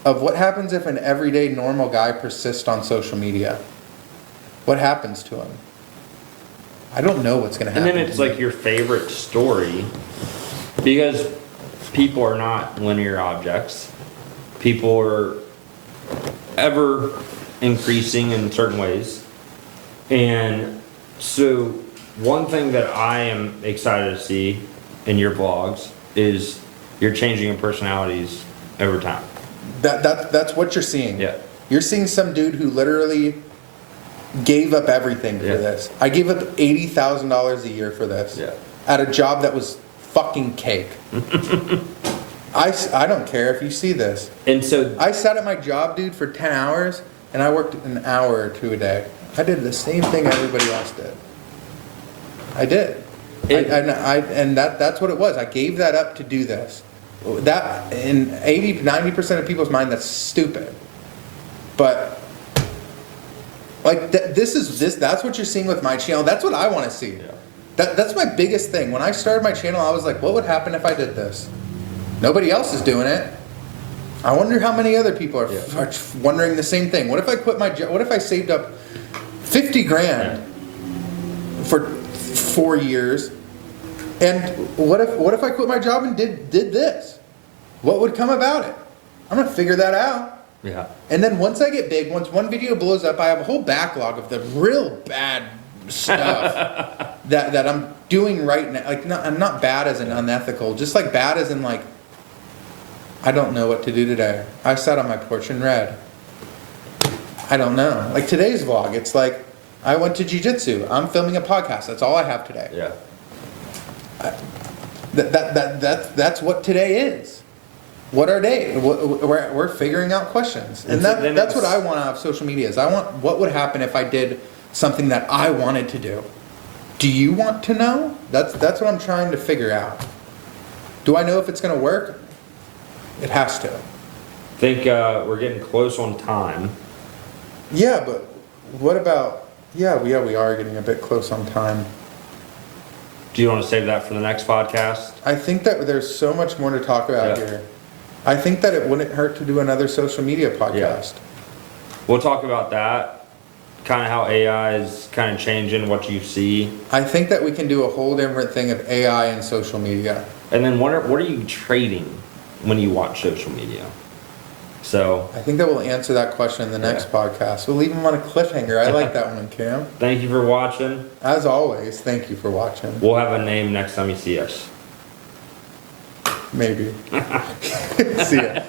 of what happens if an everyday normal guy persists on social media. What happens to him? I don't know what's going to happen. And then it's like your favorite story, because people are not linear objects. People are ever increasing in certain ways. And so one thing that I am excited to see in your vlogs is you're changing your personalities over time. That's what you're seeing. Yeah. You're seeing some dude who literally gave up everything for this. I gave up $80,000 a year for this. Yeah. At a job that was fucking cake. I don't care if you see this. And so I sat at my job, dude, for 10 hours, and I worked an hour or two a day. I did the same thing everybody else did. I did. And that's what it was. I gave that up to do this. That, in 80-90% of people's mind, that's stupid. But like, that's what you're seeing with my channel. That's what I want to see. Yeah. That's my biggest thing. When I started my channel, I was like, what would happen if I did this? Nobody else is doing it. I wonder how many other people are wondering the same thing. What if I quit my job? What if I saved up 50 grand for 4 years? And what if I quit my job and did this? What would come about it? I'm gonna figure that out. Yeah. And then once I get big, once one video blows up, I have a whole backlog of the real bad stuff that I'm doing right now. Like, I'm not bad as in unethical, just like bad as in, like, I don't know what to do today. I sat on my porch and read. I don't know. Like today's vlog, it's like, I went to jiu-jitsu. I'm filming a podcast. That's all I have today. Yeah. That's what today is. What are they? We're figuring out questions, and that's what I want out of social media. Is I want what would happen if I did something that I wanted to do. Do you want to know? That's what I'm trying to figure out. Do I know if it's going to work? It has to. I think we're getting close on time. Yeah, but what about? Yeah, we are getting a bit close on time. Do you want to save that for the next podcast? I think that there's so much more to talk about here. I think that it wouldn't hurt to do another social media podcast. We'll talk about that, kind of how AI is kind of changing what you see. I think that we can do a whole different thing of AI and social media. And then what are you trading when you watch social media? So, I think that we'll answer that question in the next podcast. We'll leave them on a cliffhanger. I like that one, Cam. thank you for watching. As always, thank you for watching. We'll have a name next time you see us. Maybe. See ya.